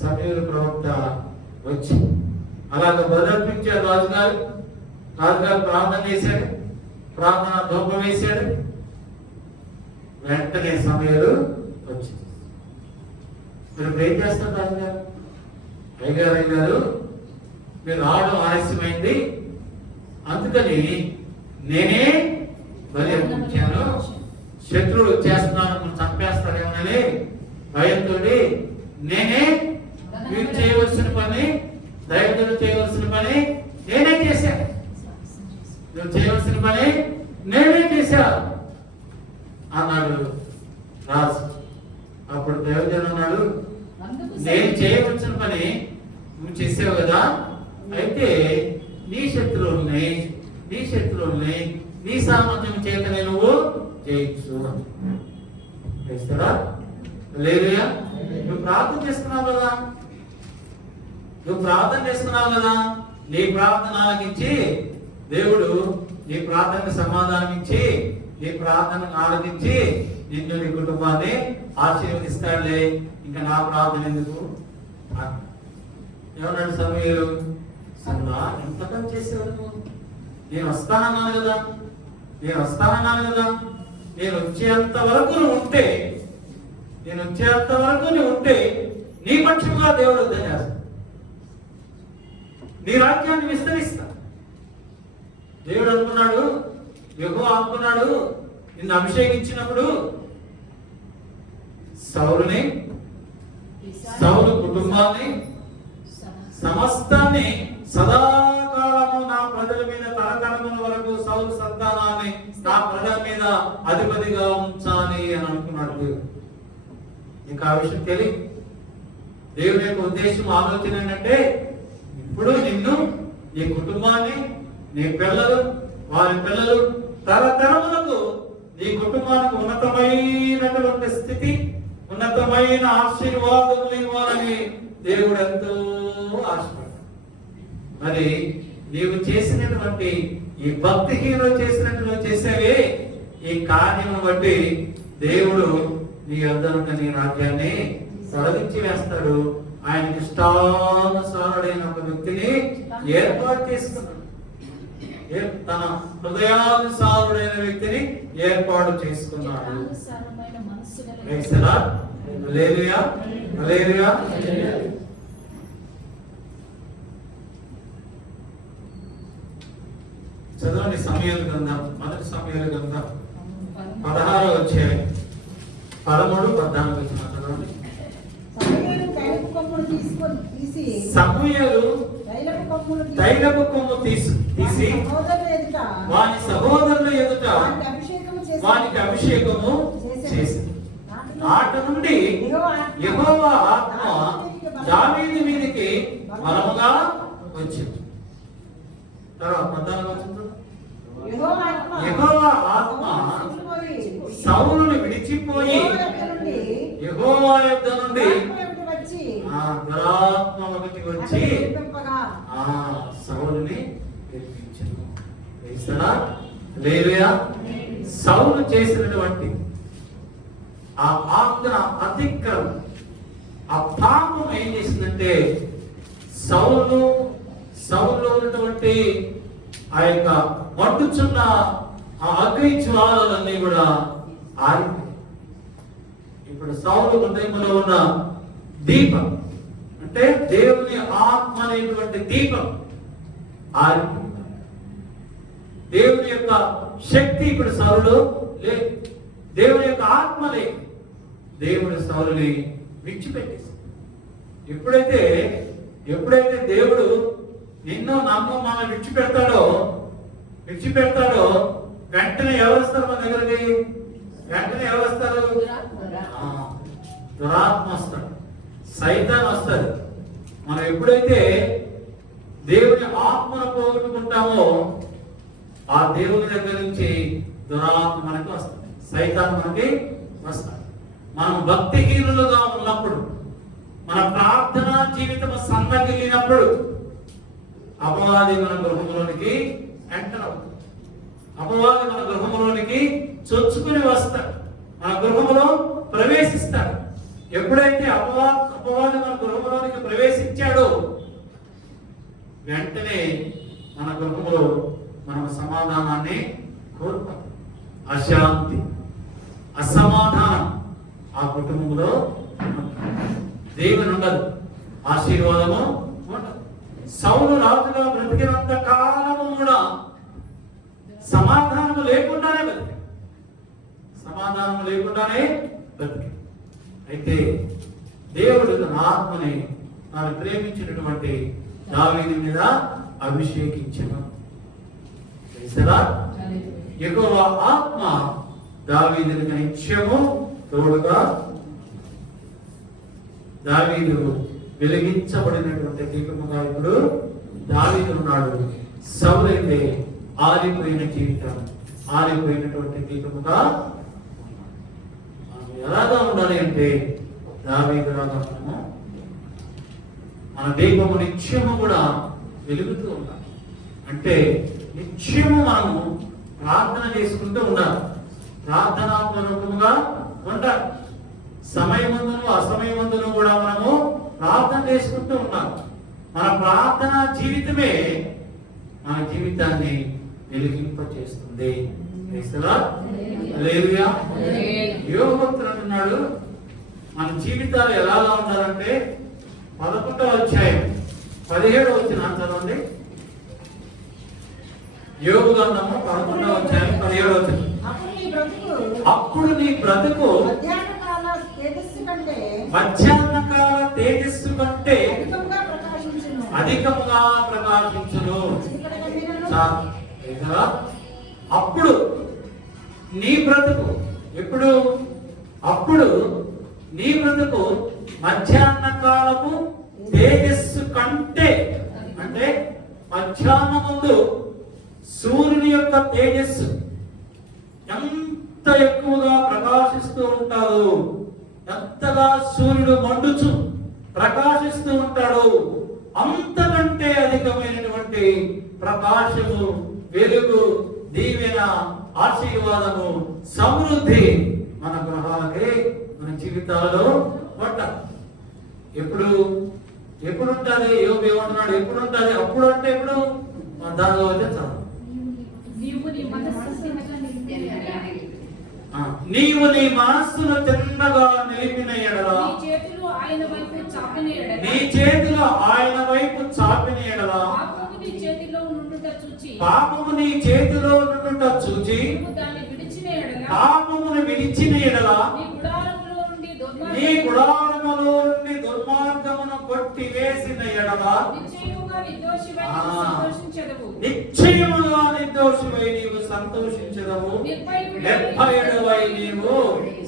సమూయేలు ప్రవక్త వచ్చి అలాగ బలర్పించాడు. రాజుగారు ప్రార్థన చేశాడు, ప్రార్థన ధూపం వేశాడు. వెంటనే సమూయేలు వచ్చి మీరు ఏం చేస్తారు? రాజుగారు అయ్యగారు మీరు రావడం ఆలస్యమైంది, అందుకని నేనే బలి అర్పించాను. శత్రువులు చేస్తున్నాను, చంపేస్తాడేమోనని భయంతో నేనే, మీరు చేయవలసిన పని, దైవజనుడు చేయవలసిన పని నేనే చేశాను. నువ్వు చేయవలసిన పని నేనే చేశా అన్నాడు రాజు. అప్పుడు దేవజనుడు అన్నాడు, అందుకు నేను చేయవలసిన పని నువ్వు చేసావు కదా, అయితే నీ శత్రువుల్ని నీ సామర్థ్యం చేతనే నువ్వు చేయొచ్చు. చేస్తారా? లేదుయా, నువ్వు ప్రార్థన చేస్తున్నావు కదా, నీ ప్రార్థన ఆలకించి దేవుడు నీ ప్రార్థనకు సమాధానం ఇచ్చి నీ ప్రార్థనను ఆలకించి నిన్ను నీ కుటుంబాన్ని ఆశీర్వదిస్తాడులే, ఇంకా నా ప్రార్థన ఎందుకు ఏమన్నాడు సమూయేలు? సన్నా ఎంతగా చేసేవాడు నువ్వు? నేను వస్తానన్నాను కదా, నేను వచ్చేంత వరకు నువ్వు ఉంటే నీ పక్షంగా దేవుడు యుద్ధం చేస్తాడు, నీ రాజ్యాన్ని విస్తరిస్తా. దేవుడు అనుకున్నాడు, యెహోవా అనుకున్నాడు, నిన్ను అభిషేకించినప్పుడు సౌలు కుటుంబాన్ని సమస్తాన్ని సదాకాలము నా ప్రజల మీద తరతరముల వరకు సౌలు సంతానాన్ని నా ప్రజల మీద అధిపతిగా ఉంచాలి అని అనుకున్నాడు దేవుడు. ఇంకా ఆ విషయం తెలియదు. దేవుని యొక్క ఉద్దేశం, ఆలోచన ఏంటంటే ఇప్పుడు నిన్ను, నీ కుటుంబాన్ని, నీ పిల్లలు, వారి పిల్లలు తరతరములకు నీ కుటుంబానికి ఉన్నతమైనటువంటి స్థితి, ఉన్నతమైన ఆశీర్వాదములు ఇవ్వాలని దేవుడు ఎంతో ఆశపడ్డాడు. మరి నీవు చేసినటువంటి ఈ భక్తిహీనులు చేసేవే ఈ కార్యమును బట్టి దేవుడు నీ యొద్ద నీ రాజ్యాన్ని తొలగించి వేస్తాడు. ఆయనకి ఇష్టానుసారుడైన ఒక వ్యక్తిని ఏర్పాటు చేసుకున్నాడు. తన హృదయానుసారుడైన వ్యక్తిని ఏర్పాటు చేసుకున్నాడు. హల్లెలూయా, హల్లెలూయా. చదవండి సమూయేలు గ్రంథం, మొదటి సమూయేలు గ్రంథం 16వ అధ్యాయం 13, 14 చదవండి. సమూయేలు తైలపు కొమ్ము తీసి వాని సహోదరుల ఎదుట వానికి అభిషేకము చేసి నాట నుండి యెహోవా ఆత్మ దావీదు మీదికి బలముగా వచ్చింది. తర్వాత 14వ వచనం, యెహోవా ఆత్మ సౌలుని విడిచిపోయి యెహోవా యొద్ద నుండి దురాత్మ ఒకటి వచ్చి సౌలుని గెలిపించెను. హల్లెలూయా. సౌలు చేసినటువంటి ఆ ఆజ్ఞ అతిక్రమం, ఆ పాపం ఏం చేసిందంటే సౌలు ఉన్నటువంటి ఆ యొక్క మండుచున్న ఆ అగ్ని జ్వాలలన్నీ కూడా ఆరిపోయాయి. ఇప్పుడు సౌలు హృదయంలో ఉన్న దీపం అంటే దేవుని ఆత్మ అనేటువంటి దీపం ఆరిపోయింది. దేవుని యొక్క శక్తి ఇప్పుడు సౌలులో లేదు, దేవుని యొక్క ఆత్మ లేదు. దేవుడు సౌలుని విడిచిపెట్టేసి ఎప్పుడైతే దేవుడు నిన్ను నన్ను మనం విడిచిపెడతాడో వెంటనే ఎవరు వస్తారు మన దగ్గరికి? వెంటనే ఎవరు వస్తారు? దురాత్మ వస్తాడు, సైతాన్ వస్తాడు. మనం ఎప్పుడైతే దేవుని ఆత్మను పోగొట్టుకుంటామో ఆ దేవుని దగ్గర నుంచి దురాత్మ మనకి వస్తుంది, సైతాన్ మనకి వస్తాడు. మనం భక్తిహీనులుగా ఉన్నప్పుడు, మన ప్రార్థనా జీవితం సన్నగిల్లినప్పుడు అపవాది మన గృహంలోనికి ఎంటర్ అవుతుంది. అపవాది మన గృహంలోనికి చొచ్చుకుని వస్తాడు, మన గృహంలో ప్రవేశిస్తాడు. ఎప్పుడైతే అపవాది మన గృహంలోనికి ప్రవేశించాడో వెంటనే మన గృహంలో మనం సమాధానాన్ని కోరుతాం. అశాంతి, అసమాధానం ఆ కుటుంబంలో దేవుని ఉండదు, ఆశీర్వాదము ఉండదు. సౌలు రాజుగా బ్రతికినంత కాలము కూడా సమాధానం లేకుండానే బ్రతికి. అయితే దేవుడు తన ఆత్మని తాను ప్రేమించినటువంటి దావీదు మీద అభిషేకించను. యెహోవా ఆత్మ దావీదునికి నిత్యము తోడుగా. దావీదు వెలిగించబడినటువంటి దీపముగా ఇప్పుడు దావీదు ఉన్నాడు. సౌలు అయితే ఆరిపోయిన జీవితం, ఆరిపోయినటువంటి దీపముగా. మనం ఎలాగా ఉండాలి అంటే దావీదులాగా మనము మన దీపము నిత్యము కూడా వెలుగుతూ ఉండాలి. అంటే నిత్యము మనము ప్రార్థన చేసుకుంటూ ఉండాలి, ప్రార్థనాపూర్వకముగా ఉండాలి. సమయమందును అసమయమందును కూడా మనము ప్రార్థన చేసుకుంటూ ఉండాలి. మన ప్రార్థన జీవితమే మన జీవితాన్ని వెలిగింప చేస్తుంది. హల్లెలూయా. యోబు భక్తుడు అంటున్నాడు, మన జీవితాలు ఎలాగా ఉండాలంటే 11వ అధ్యాయం 17వ వచనం చదవండి. యోబు గ్రంథము 11వ అధ్యాయం 17వ వచనం. అప్పుడు నీ బ్రతుకు మధ్యాహ్న కాల తేజస్సు కంటే అధికముగా ప్రకాశించును. అప్పుడు నీ బ్రతుకు ఎప్పుడు? అప్పుడు నీ బ్రతుకు మధ్యాహ్న కాలము తేజస్సు కంటే, అంటే మధ్యాహ్నం ముందు సూర్యుని యొక్క తేజస్సు ఎంత ఎక్కువగా ప్రకాశిస్తూ ఉంటాడు, ఎంతగా సూర్యుడు మండుచు ప్రకాశిస్తూ ఉంటాడు, అంతకంటే అధికమైనటువంటి ప్రకాశము, వెలుగు, దీవెన, ఆశీర్వాదము, సమృద్ధి మన గృహాలకి, మన జీవితాలలో పట్టాలి. ఎప్పుడు ఎప్పుడు ఉంటుంది? యోబు ఏమంటున్నాడు? ఎప్పుడు ఉంటుంది? అప్పుడు అంటే ఎప్పుడు? దానిలో అయితే చాలు. నీవు నీ మనస్సును తిన్నగా నిలిపిన ఎడల, నీ చేతులు ఆయన వైపు చాపిన ఎడల, పాపము నీ చేతిలో నుండుట చూచి పాపమును విడిచిన ఎడల, నీ గుడారములో నుండి దుర్మార్గమును కొట్టివేసిన ఎడల, నిశ్చయముగా నిర్దోషివై నీవు సంతోషించదవు, నిర్భయుడవై నీవు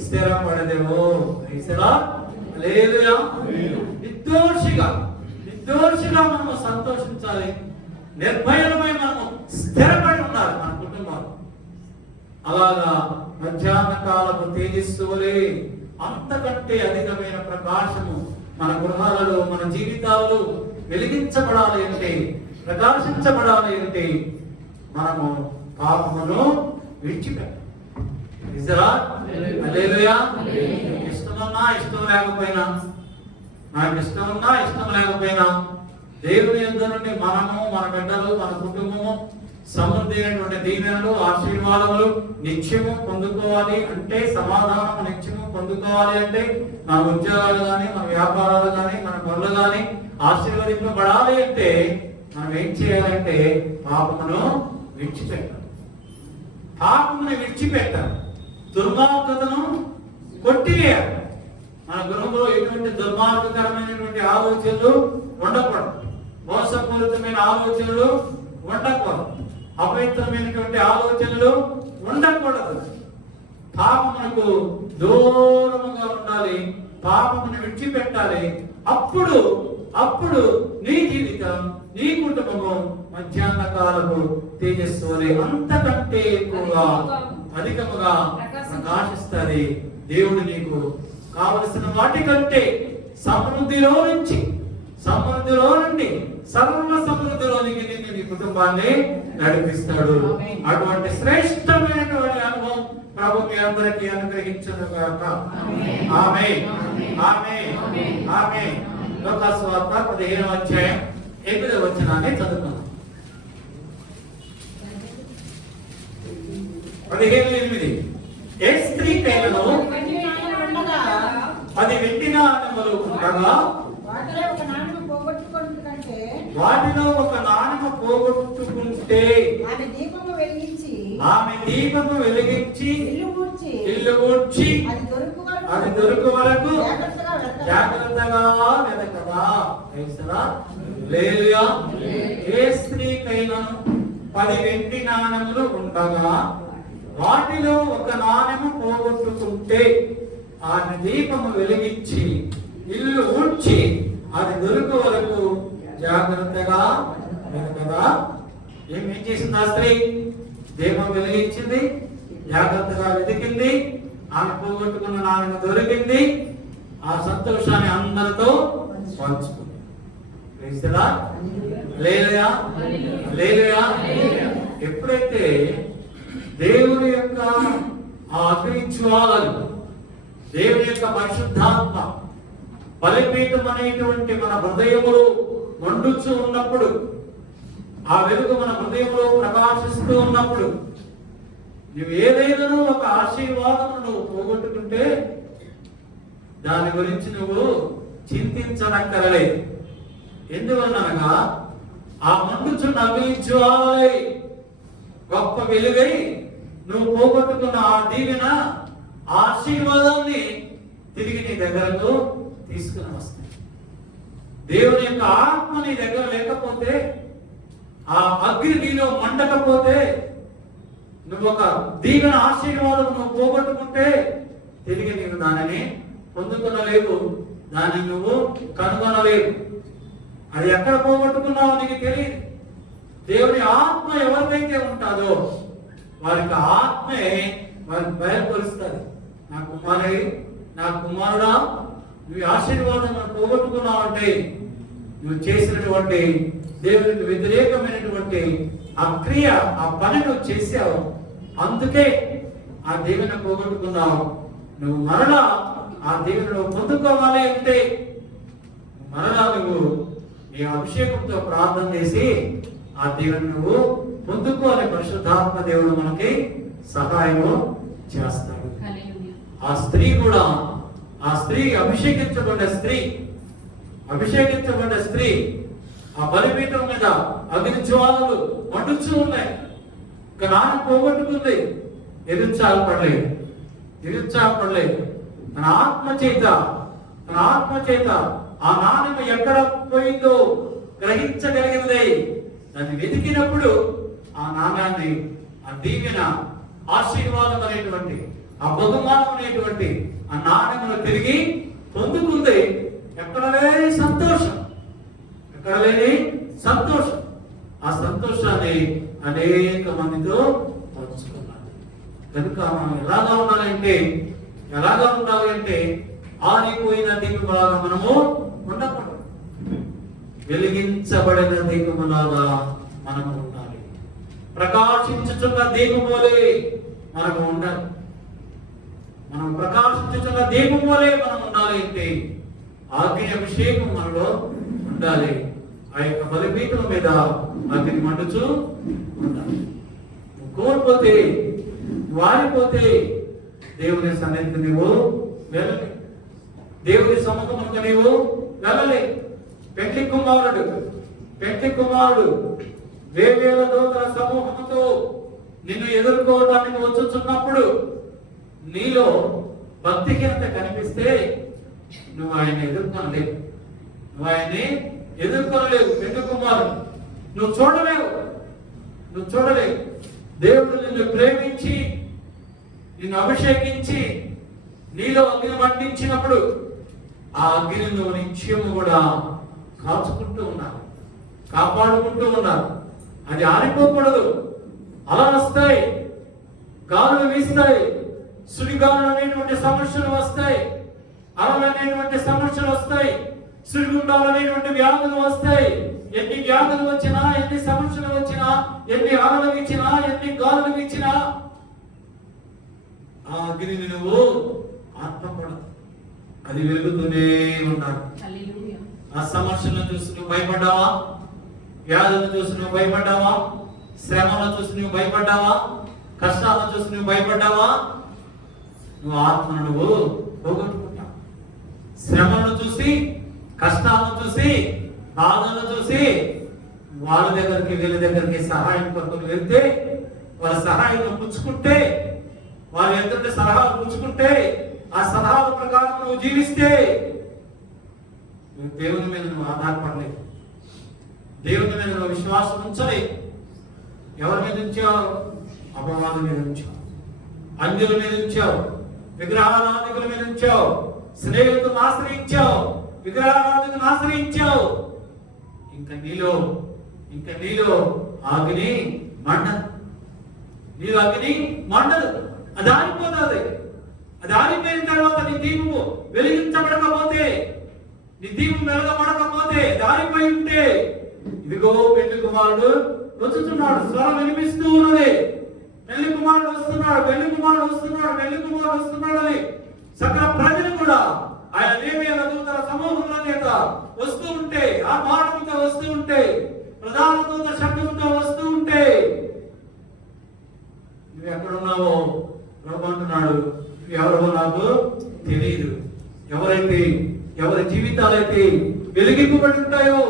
స్థిరపడదెవు. హల్లెలూయా. నిర్దోషిగా మనము సంతోషించాలి, నిర్భయులమై మనము స్థిరపడి ఉండాలి మన కుటుంబాలు. అలాగా మధ్యాహ్న కాలపు తేజస్సు వలె అంతకంటే అధికమైన ప్రకాశము మన గృహాలలో, మన జీవితాలలో వెలిగించబడాలి అంటే, ప్రకాశించబడాలి అంటే మనము పాపమును విడిచిపెట్టాలి. హల్లెలూయా. ఇష్టమున్నా ఇష్టం లేకపోయినా, నాకు ఇష్టం ఉన్నా ఇష్టం లేకపోయినా, దేవుని యందు నుండి మనము, మన బిడ్డలు, మన కుటుంబము సమృద్ధి అయినటువంటి దీవెనలు, ఆశీర్వాదములు నిత్యము పొందుకోవాలి అంటే, సమాధానము నిత్యము పొందుకోవాలి అంటే, మన ఉద్యోగాలు కానీ, మన వ్యాపారాలు కానీ, మన పనులు కానీ ఆశీర్వదింపబడాలి అంటే మనం ఏం చేయాలంటే పాపమును విడిచిపెట్టాలి. పాపమును విడిచిపెట్టాలి, దుర్మార్గతను కొట్టివేయాలి. మన గృహంలో ఎటువంటి దుర్మార్గకరమైనటువంటి ఆలోచనలు ఉండకూడదు, మోసపూరితమైన ఆలోచనలు ఉండకూడదు, అపవిత్రమైనటువంటి ఆలోచనలు ఉండకూడదు. పాపమునకు దూరముగా ఉండాలి, పాపమును విడిచిపెట్టాలి. అప్పుడు నీ జీవితం, నీ కుటుంబము మధ్యాహ్న కాలపు తేజస్సు వలె అంతకంటే ఎక్కువగా అధికముగా ప్రకాశిస్తుంది. దేవుడు నీకు కావలసిన వాటికంటే సమృద్ధిలో నుండి సర్వ సమృద్ధిలోనికి నిన్ను, నీ కుటుంబాన్ని నడిపిస్తాడు. అటువంటి శ్రేష్టమైనటువంటి అనుభవం ప్రభు మీ అందరికీ అనుగ్రహించును గాక. ఆమేన్. ఆమేన్. ఆమేన్. లూకాసు వార్త 15వ అధ్యాయం 8వ వచనాన్ని చదువుకుందాం. 15:8. ఏ స్త్రీకైనను 10 వెండి నాణెములు ఉండగా వాటిలో ఒక నాణెము పోగొట్టుకుంటే ఆమె దీపము వెలిగించి ఇల్లు ఊడ్చి అది దొరుకు వరకు జాగ్రత్తగా వెతకదా. హల్లెలూయా. ఏ స్త్రీకైనా 10 వెండి నాణెములు ఉండగా వాటిలో ఒక నాణెము పోగొట్టుకుంటే ఆ దీపము వెలిగించి ఇల్లు ఊడ్చి అది దొరికి వరకు జాగ్రత్తగా వెనకదా. ఏం చేసింది ఆ స్త్రీ? దీపం వెలిగించింది, జాగ్రత్తగా వెతికింది, ఆమె పోగొట్టుకున్న నాణెము దొరికింది, ఆ సంతోషాన్ని అందరితో పంచుకుంది. ఎప్పుడైతే దేవుని యొక్క ఆ అగ్నిజ్వాలలు, దేవుని యొక్క పరిశుద్ధాత్మ బలిపీఠం అనేటువంటి మన హృదయములో మండుచు ఉన్నప్పుడు, ఆ వెలుగు మన హృదయంలో ప్రకాశిస్తూ ఉన్నప్పుడు, నువ్వు ఏదైనా ఒక ఆశీర్వాదం నువ్వు పోగొట్టుకుంటే దాని గురించి నువ్వు చింతించనక్కరలేదు. ఎందువలనగా ఆ మండుచున్న అగ్నిజ్వాలై గొప్ప వెలుగై నువ్వు పోగొట్టుకున్న ఆ దీవెన, ఆశీర్వాదాన్ని తిరిగి నీ దగ్గరకు తీసుకుని వస్తాయి. దేవుని యొక్క ఆత్మ నీ దగ్గర లేకపోతే, ఆ అగ్ని నీలో మండకపోతే, నువ్వు ఒక దీవెన ఆశీర్వాదం నువ్వు పోగొట్టుకుంటే తిరిగి నీవు దానిని పొందుకొనలేవు, దాన్ని నువ్వు కనుగొనలేవు. అది ఎక్కడ పోగొట్టుకున్నావో నీకు తెలియదు. దేవుని ఆత్మ ఎవరికైతే ఉంటాదో వారికి ఆత్మే వారికి బయలుపరుస్తుంది. నా కుమారి, నా కుమారుడా, నువ్వు ఆశీర్వాదం పోగొట్టుకున్నావు అంటే నువ్వు చేసినటువంటి దేవునికి వ్యతిరేకమైనటువంటి ఆ క్రియ, ఆ పని నువ్వు చేసావు. అందుకే ఆ దేవుని పోగొట్టుకున్నావు. నువ్వు మరలా ఆ దేవుని పొందుకోవాలి అంటే మరలా నువ్వు నీ అభిషేకంతో ప్రార్థన చేసి ఆ దేవుని నువ్వు పొందుకోవాలి. పరిశుద్ధాత్మ దేవుడు మనకి సహాయము చేస్తాడు. ఆ స్త్రీ కూడా, ఆ స్త్రీ అభిషేకించబడ్డ స్త్రీ ఆ బలిపీఠం మీద అగ్ని జ్వాలలు మండుచూ ఉన్నాయి. ఇక నాన్న పోగొట్టుకుంది, నిరుత్సాహపడలేదు. తన ఆత్మ చేత ఆ నాణ్యం ఎక్కడ పోయిందో గ్రహించగలిగింది. దాన్ని వెతికినప్పుడు ఆ నాణ్యాన్ని, ఆ దీవెన, ఆశీర్వాదం అనేటువంటి, ఆ బహుమానం అనేటువంటి ఆ నాణ్యమును తిరిగి పొందుకుంది. ఎక్కడ లేని సంతోషం, ఆ సంతోషాన్ని అనేక మందితో పంచుకున్నారు. కనుక మనం ఎలాగా ఉండాలి అంటే ఆరిపోయిన దీపములాగా మనము ఉండకూడదు. వెలిగించబడిన దీపములాగా మనము ఉండాలి. ప్రకాశించుచున్న దీపములే మనము ఉండాలి. మనం ప్రకాశించుచున్న దీపములే మనం ఉండాలి అంటే అగ్ని అభిషేకం మనలో ఉండాలి. ఆ యొక్క బలిపీఠం మీద అగ్ని మండుచు ఉండాలి. కోల్పోతే, వారిపోతే దేవుని సన్నిధికి నువ్వు వెళ్ళలే, దేవుని సముఖమునకు నీవు వెళ్ళలే. పెండ్లి కుమారుడు వేవేల దూతల సమూహంతో నిన్ను ఎదుర్కోవడానికి వచ్చుచున్నప్పుడు నీలో భక్తిహీనత కనిపిస్తే నువ్వు ఆయన్ని ఎదుర్కొనలేవు. పెండ్లి కుమారుడు నువ్వు చూడలేవు. దేవుడు నిన్ను ప్రేమించి, నిన్ను అభిషేకించి, నీలో అగ్ని మండించినప్పుడు ఆ అగ్ని నువ్వు నిత్యము కూడా కాచుకుంటూ ఉన్నారు, కాపాడుకుంటూ ఉన్నారు. అది ఆరిపోకూడదు. అలా వస్తాయి, గాలులు వీస్తాయి, సుడిగాలులు అనేటువంటి సమస్యలు వస్తాయి, అలలు అనేటువంటి సమస్యలు వస్తాయి, సుడిగుండాలు అనేటువంటి వ్యాధులు వస్తాయి. ఎన్ని వ్యాధులు వచ్చినా, ఎన్ని సమస్యలు వచ్చినా, ఎన్ని అలలు ఇచ్చినా, ఎన్ని గాలులు ఇచ్చినా ఆ అగ్నిని నువ్వు ఆత్మపడదు, అది వెలుగుతూనే ఉన్నాడు. ఆ సమస్యలను చూసి నువ్వు భయపడ్డావా? వ్యాధులను చూసి నువ్వు భయపడ్డావా? శ్రమలను చూసి నువ్వు భయపడ్డావా? కష్టాలను చూసి నువ్వు భయపడ్డావా? నువ్వు ఆత్మను నువ్వు పోగొట్టుకుంటావు. శ్రమలను చూసి, కష్టాలను చూసి, బాధలను చూసి వాళ్ళ దగ్గరికి, వీళ్ళ దగ్గరికి సహాయం కొరకు వెళ్తే, వాళ్ళ సహాయం పుచ్చుకుంటే, వాళ్ళు ఎంతంటే సలహాలు పుచ్చుకుంటే, ఆ సలహాల ప్రకారం నువ్వు జీవిస్తే నువ్వు దేవుని మీద నువ్వు ఆధారపడలేదు, దేవుని మీద నువ్వు విశ్వాసం ఉంచలేదు. ఎవరి మీద ఉంచావు? అపవాదం మీద ఉంచావు. అంజుల మీద ఉంచావు, విగ్రహారాధికుల మీద ఉంచావు, స్నేహితులను ఆశ్రయించావు, విగ్రహారాధికులను ఆశ్రయించావు. ఇంకా నీలో అగ్ని మండదు. నీలో అగ్ని మండదు, అది ఆరిపోతుంది. అది ఆరిపోయిన తర్వాత నీ దీపము వెలిగించబడకపోతే, నీ దీపం వెలగబడకపోతే, దారిపోయి ఉంటే, ఇదిగో పెళ్లి కుమారుడు వచ్చుతున్నాడు, స్వరం వినిపిస్తూ ఉన్నది, పెళ్లి కుమారుడు వస్తున్నాడు, పెళ్లి కుమారుడు వస్తున్నాడు, పెళ్లి కుమారుడు వస్తున్నాడు అని సకల ప్రజలు కూడా ఆయన లేవీయుల దూతల సమూహంలో చేత వస్తూ ఉంటే, ఆ మాటలతో వస్తూ ఉంటే, ప్రధాన దూత శబ్దంతో వస్తూ ఉంటే, నువ్వు ఎక్కడున్నావో ప్రభు అంటున్నాడు, ఎవరో నాకు తెలియదు. ఎవరి జీవితాలైతే వెలిగింపబడి ఉంటాయో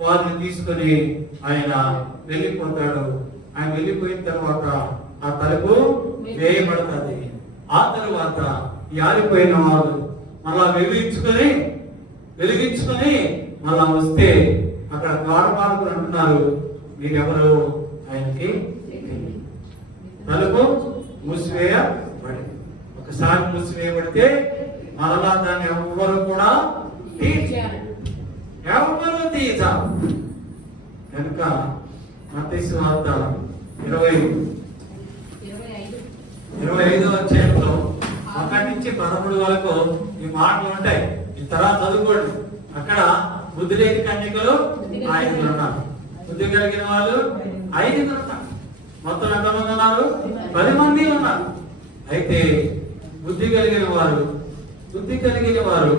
వారిని తీసుకొని ఆయన వెళ్ళిపోతాడు. ఆయన వెళ్ళిపోయిన తర్వాత ఆ తలుపు వేయబడుతుంది. ఆ తర్వాత యారిపోయిన వాళ్ళు మళ్ళా వెలిగించుకొని మళ్ళా వస్తే అక్కడ ద్వారపాలకులు అంటున్నారు, మీరెవరు? ఆయనకి తలుపు మూసివేయబడి, ఒకసారి మూసివేయబడితే మరలా దాన్ని ఎవ్వరు కూడా ఎవరు తీయచారు. కనుక మత్తయి సువార్త 25వ అధ్యాయంలో 1 నుంచి 13 వరకు ఈ మాటలు ఉంటాయి. ఈ తర్వాత చదువుకోండి. అక్కడ బుద్ధి లేని కన్యకలు 5 ఉన్నారు, బుద్ధి కలిగిన వాళ్ళు 5 ఉన్నారు. మొత్తం ఎంతమంది ఉన్నారు? 10 మంది ఉన్నారు. అయితే బుద్ధి కలిగిన వారు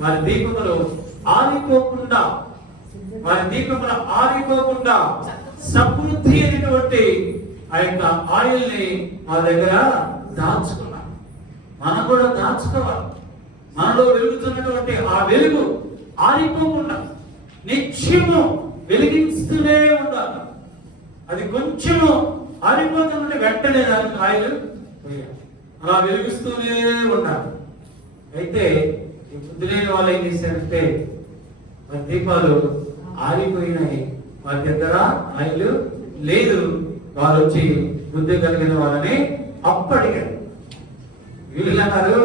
వారి దీపములు ఆరిపోకుండా సమృద్ధి అయినటువంటి ఆ యొక్క ఆయిల్ని వాళ్ళ దగ్గర దాచుకున్నారు. మనం కూడా దాచుకోవాలి. మనలో వెలుగుతున్నటువంటి ఆ వెలుగు ఆరిపోకుండా నిత్యము వెలిగిస్తూనే ఉండాలి. అది కొంచెము ఆరిపోతుంటే వెంటనే దానికి ఆయిల్ అలా వెలిగిస్తూనే ఉండాలి. అయితే ఈ బుద్ధి లేని వాళ్ళు ఏం చేశారంటే, వారి దీపాలు ఆరిపోయినాయి, వారి దగ్గర ఆయిల్ లేదు. వారు వచ్చి బుద్ధి కలిగిన వాళ్ళని అప్పడిగారు. వీళ్ళు అన్నారు,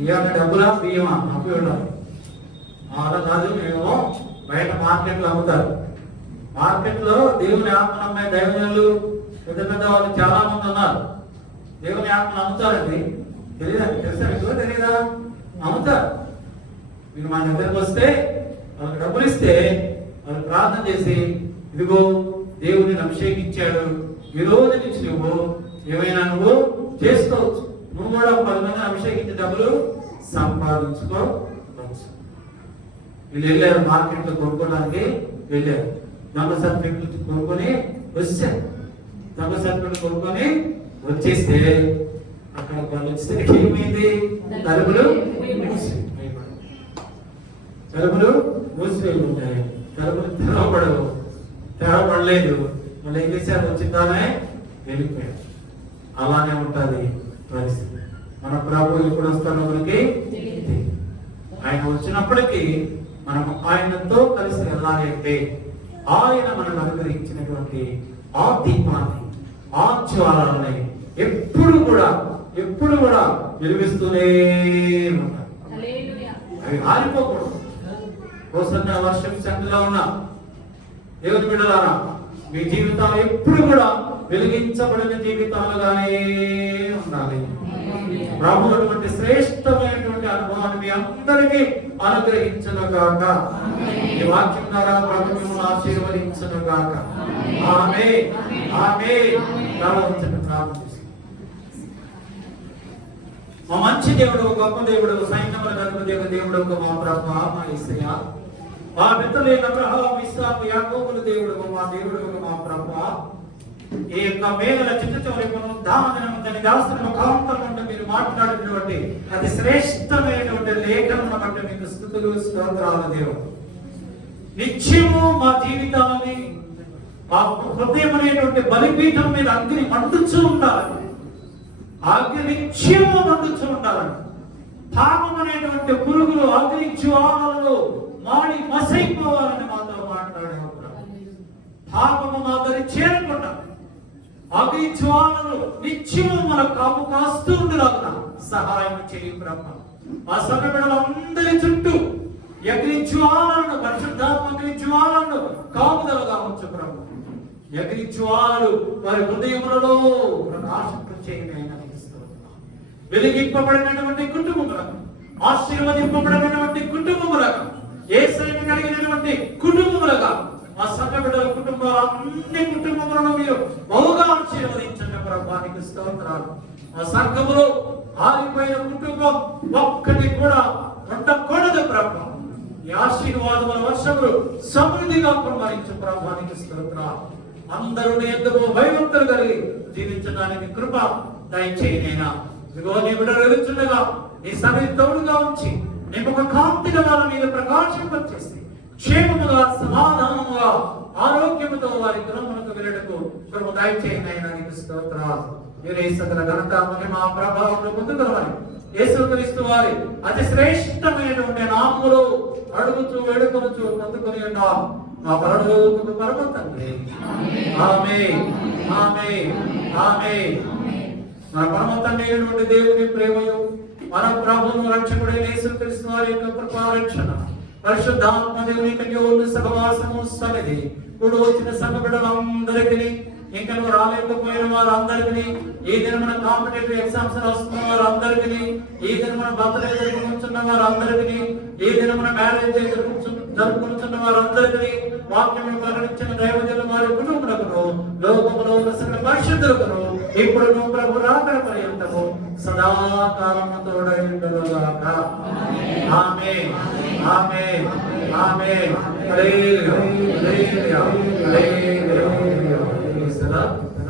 ఇవాళ డబ్బులా బియ్యమా అప్పు ఉండాలి. అలా కాదు, మేము బయట మార్కెట్లో అమ్ముతారు. మార్కెట్లో దేవుని ఆత్మను అమ్మే దైవజనులు పెద్ద వాళ్ళు చాలా మంది ఉన్నారు. దేవుని ఆత్మను అమ్ముతారండి. తెలుసా మీకు? తెలీదా? అమ్ముతారు. మీరు మా దగ్గరకు వస్తే వాళ్ళకి డబ్బులు ఇస్తే వాళ్ళు ప్రార్థన చేసి, ఇదిగో దేవుని అభిషేకించాడు, ఈ రోజు నుంచి నువ్వు ఏమైనా నువ్వు చేసుకోవచ్చు, నువ్వు కూడా 10 మందిని అభిషేకించే డబ్బులు సంపాదించుకోవచ్చు. వీళ్ళు వెళ్ళారు, మార్కెట్లో కొనుక్కోవడానికి వెళ్ళారు. దొంగ సర్టిఫికెట్ కొనుక్కొని వచ్చారు. దొంగ సర్టిఫికెట్ కొనుక్కొని వచ్చేస్తే అక్కడ వాళ్ళు వచ్చేసరికి ఏమైంది? తలుపులు మూసివేయి ఉంటాయి. తలుపులు తెరవబడలేదు. వాళ్ళు ఏం చేశారు? వచ్చిందానే వెళ్ళిపోయారు. అలానే ఉంటుంది పరిస్థితి. మన ప్రభు ఎప్పుడు వస్తారో మనకి ఆయన వచ్చినప్పటికీ మనం ఆయనతో కలిసి వెళ్ళాలంటే ఆయన మనకు అనుగ్రహించినటువంటి ఆ దీపాన్ని, ఆ జ్వాలని ఎప్పుడు కూడా వెలిగిస్తూనే ఉంటారు. అవి ఆరిపోకూడదు. కోసన్న వర్షం సంధిలో ఉన్న దేవుని బిడ్డలారా, మీ జీవితాలు ఎప్పుడు కూడా వెలిగించబడిన జీవితాలుగానే ఉండాలి. ప్రభు అటువంటి శ్రేష్టమైనటువంటి అనుభవాన్ని మీ అందరికీ అనుగ్రహించును గాక. ఈ వాక్యం ద్వారా ప్రభు మిమ్మల్ని ఆశీర్వదించును గాక. ఆమేన్, ఆమేన్. ప్రార్థించండి. మా మంచి దేవుడు, గొప్ప దేవుడు, సైన్యముల నడుపుదేవ దేవుడు, మా ప్రభు, మా యేసయ్య, మా పితరులైన అబ్రహాము, ఇస్సాకు, యాకోబుల దేవుడు, మా దేవుడు, మా ప్రభు, ఈ యొక్క మేఘల చిట్ట చివరి దాని దాసుని ముఖాంతరం మీరు మాట్లాడినటువంటి అతి శ్రేష్టమైనటువంటి లేఖనను బట్టి మీకు స్తుతులు స్తోత్రాలు దేవుడు. నిత్యము మా జీవితాలని మా హృదయం అనేటువంటి బలిపీఠం మీద అగ్ని మండుచూ ఉండాలి. అగ్ని నిత్యము మండుచూ ఉండాలని. పాపం అనేటువంటి పురుగులు అగ్ని జ్వాలలు మాడి మసైపోవాలని మాతో మాట్లాడేవారు. పాపము మా దగ్గర చేరకుండా అగ్ని జ్వాలలు నిత్యము మన కాపు కాస్తూ ఉండులాగున సహాయం చేయి బ్రహ్మ. ఆ సంఘ బిడ్డలందరి చుట్టూ అగ్ని జ్వాలను, పరిశుద్ధాత్మ అగ్ని జ్వాలను కాపుదలుగా ఉంచు బ్రహ్మ. అగ్ని జ్వాలలు వారి హృదయములలో ప్రకాశింపు చేయనైనా వెలిగింపబడినటువంటి కుటుంబములకు, ఆశీర్వదింపబడినటువంటి కుటుంబములకు, యేసయ్యను కలిగినటువంటి కుటుంబములుగా ఆ సంఘ బిడ్డల కుటుంబాలు, అన్ని కుటుంబములను మీరు బహుగా ఆశీర్వదించండి ప్రభువానికి స్తోత్రాలు. ఆ సంఘములో ఆరిపోయిన కుటుంబం ఒక్కటి కూడా ఉండకూడదు ప్రభు. ఈ ఆశీర్వాదముల వర్షములు సమృద్ధిగా కుమ్మరించు ప్రభువానికి స్తోత్రాలు. అందరూ ఎందుకు భయభక్తులు కలిగి జీవించడానికి కృప దయచేయనైనా. ఇదిగో నీ బిడ్డలు వెలుచుండగా నీ సన్నిధి తోడుగా ఉంచి నీ ఒక కాంతిగా వాళ్ళ మీద ప్రకాశింపచేసి క్షేమముగా, సమాధానముగా, ఆరోగ్యముతో వారి గృహములకు వెళ్ళటకు కృప దయచేయనైనా నీకు స్తోత్రాలు. మీరే సకల ఘనత మహిమ ప్రభావంలో పొందుగలమని యేసుక్రీస్తు వారి అతి శ్రేష్టమైనటువంటి నామములో అడుగుతూ వేడుకొనుచు పొందుకొని ఉన్నాం మా పరలోకపు పరమ తండ్రి. ఆమేన్, ఆమేన్, ఆమేన్. మన పరమ తండ్రి అయినటువంటి దేవుని ప్రేమయు, మన ప్రభువును రక్షకుడైన యేసుక్రీస్తు వారి యొక్క కృపా రక్షణ, పరిశుద్ధాత్మ దేవుని కన్యోలు సహవాసము సన్నిధి ఇప్పుడు వచ్చిన సంఘ బిడ్డలందరికీ, ఇంకా నువ్వు రాలేకపోయిన వారందరికీ, ఈ దినమున కాంపిటేటివ్ ఎగ్జామ్స్ రాస్తున్న వారందరికీ, ఈ దినమున బర్త్డే జరుపుకుంటున్న వారందరికీ, ఈ దినమున మ్యారేజ్ జరుపుకుంటున్న వారందరికీ, వాక్యమును ప్రకటించిన దైవజనుల వారి కుటుంబములకు, లోకములో ఉన్న సకల పరిశుద్ధులకు ఇప్పుడు నువ్వు ప్రభు రాకడ పర్యంతము సదాకాలము తోడై ఉండుగాక. ఆమేన్, ఆమేన్, ఆమేన్. హల్లెలూయా, హల్లెలూయా, హల్లెలూయా.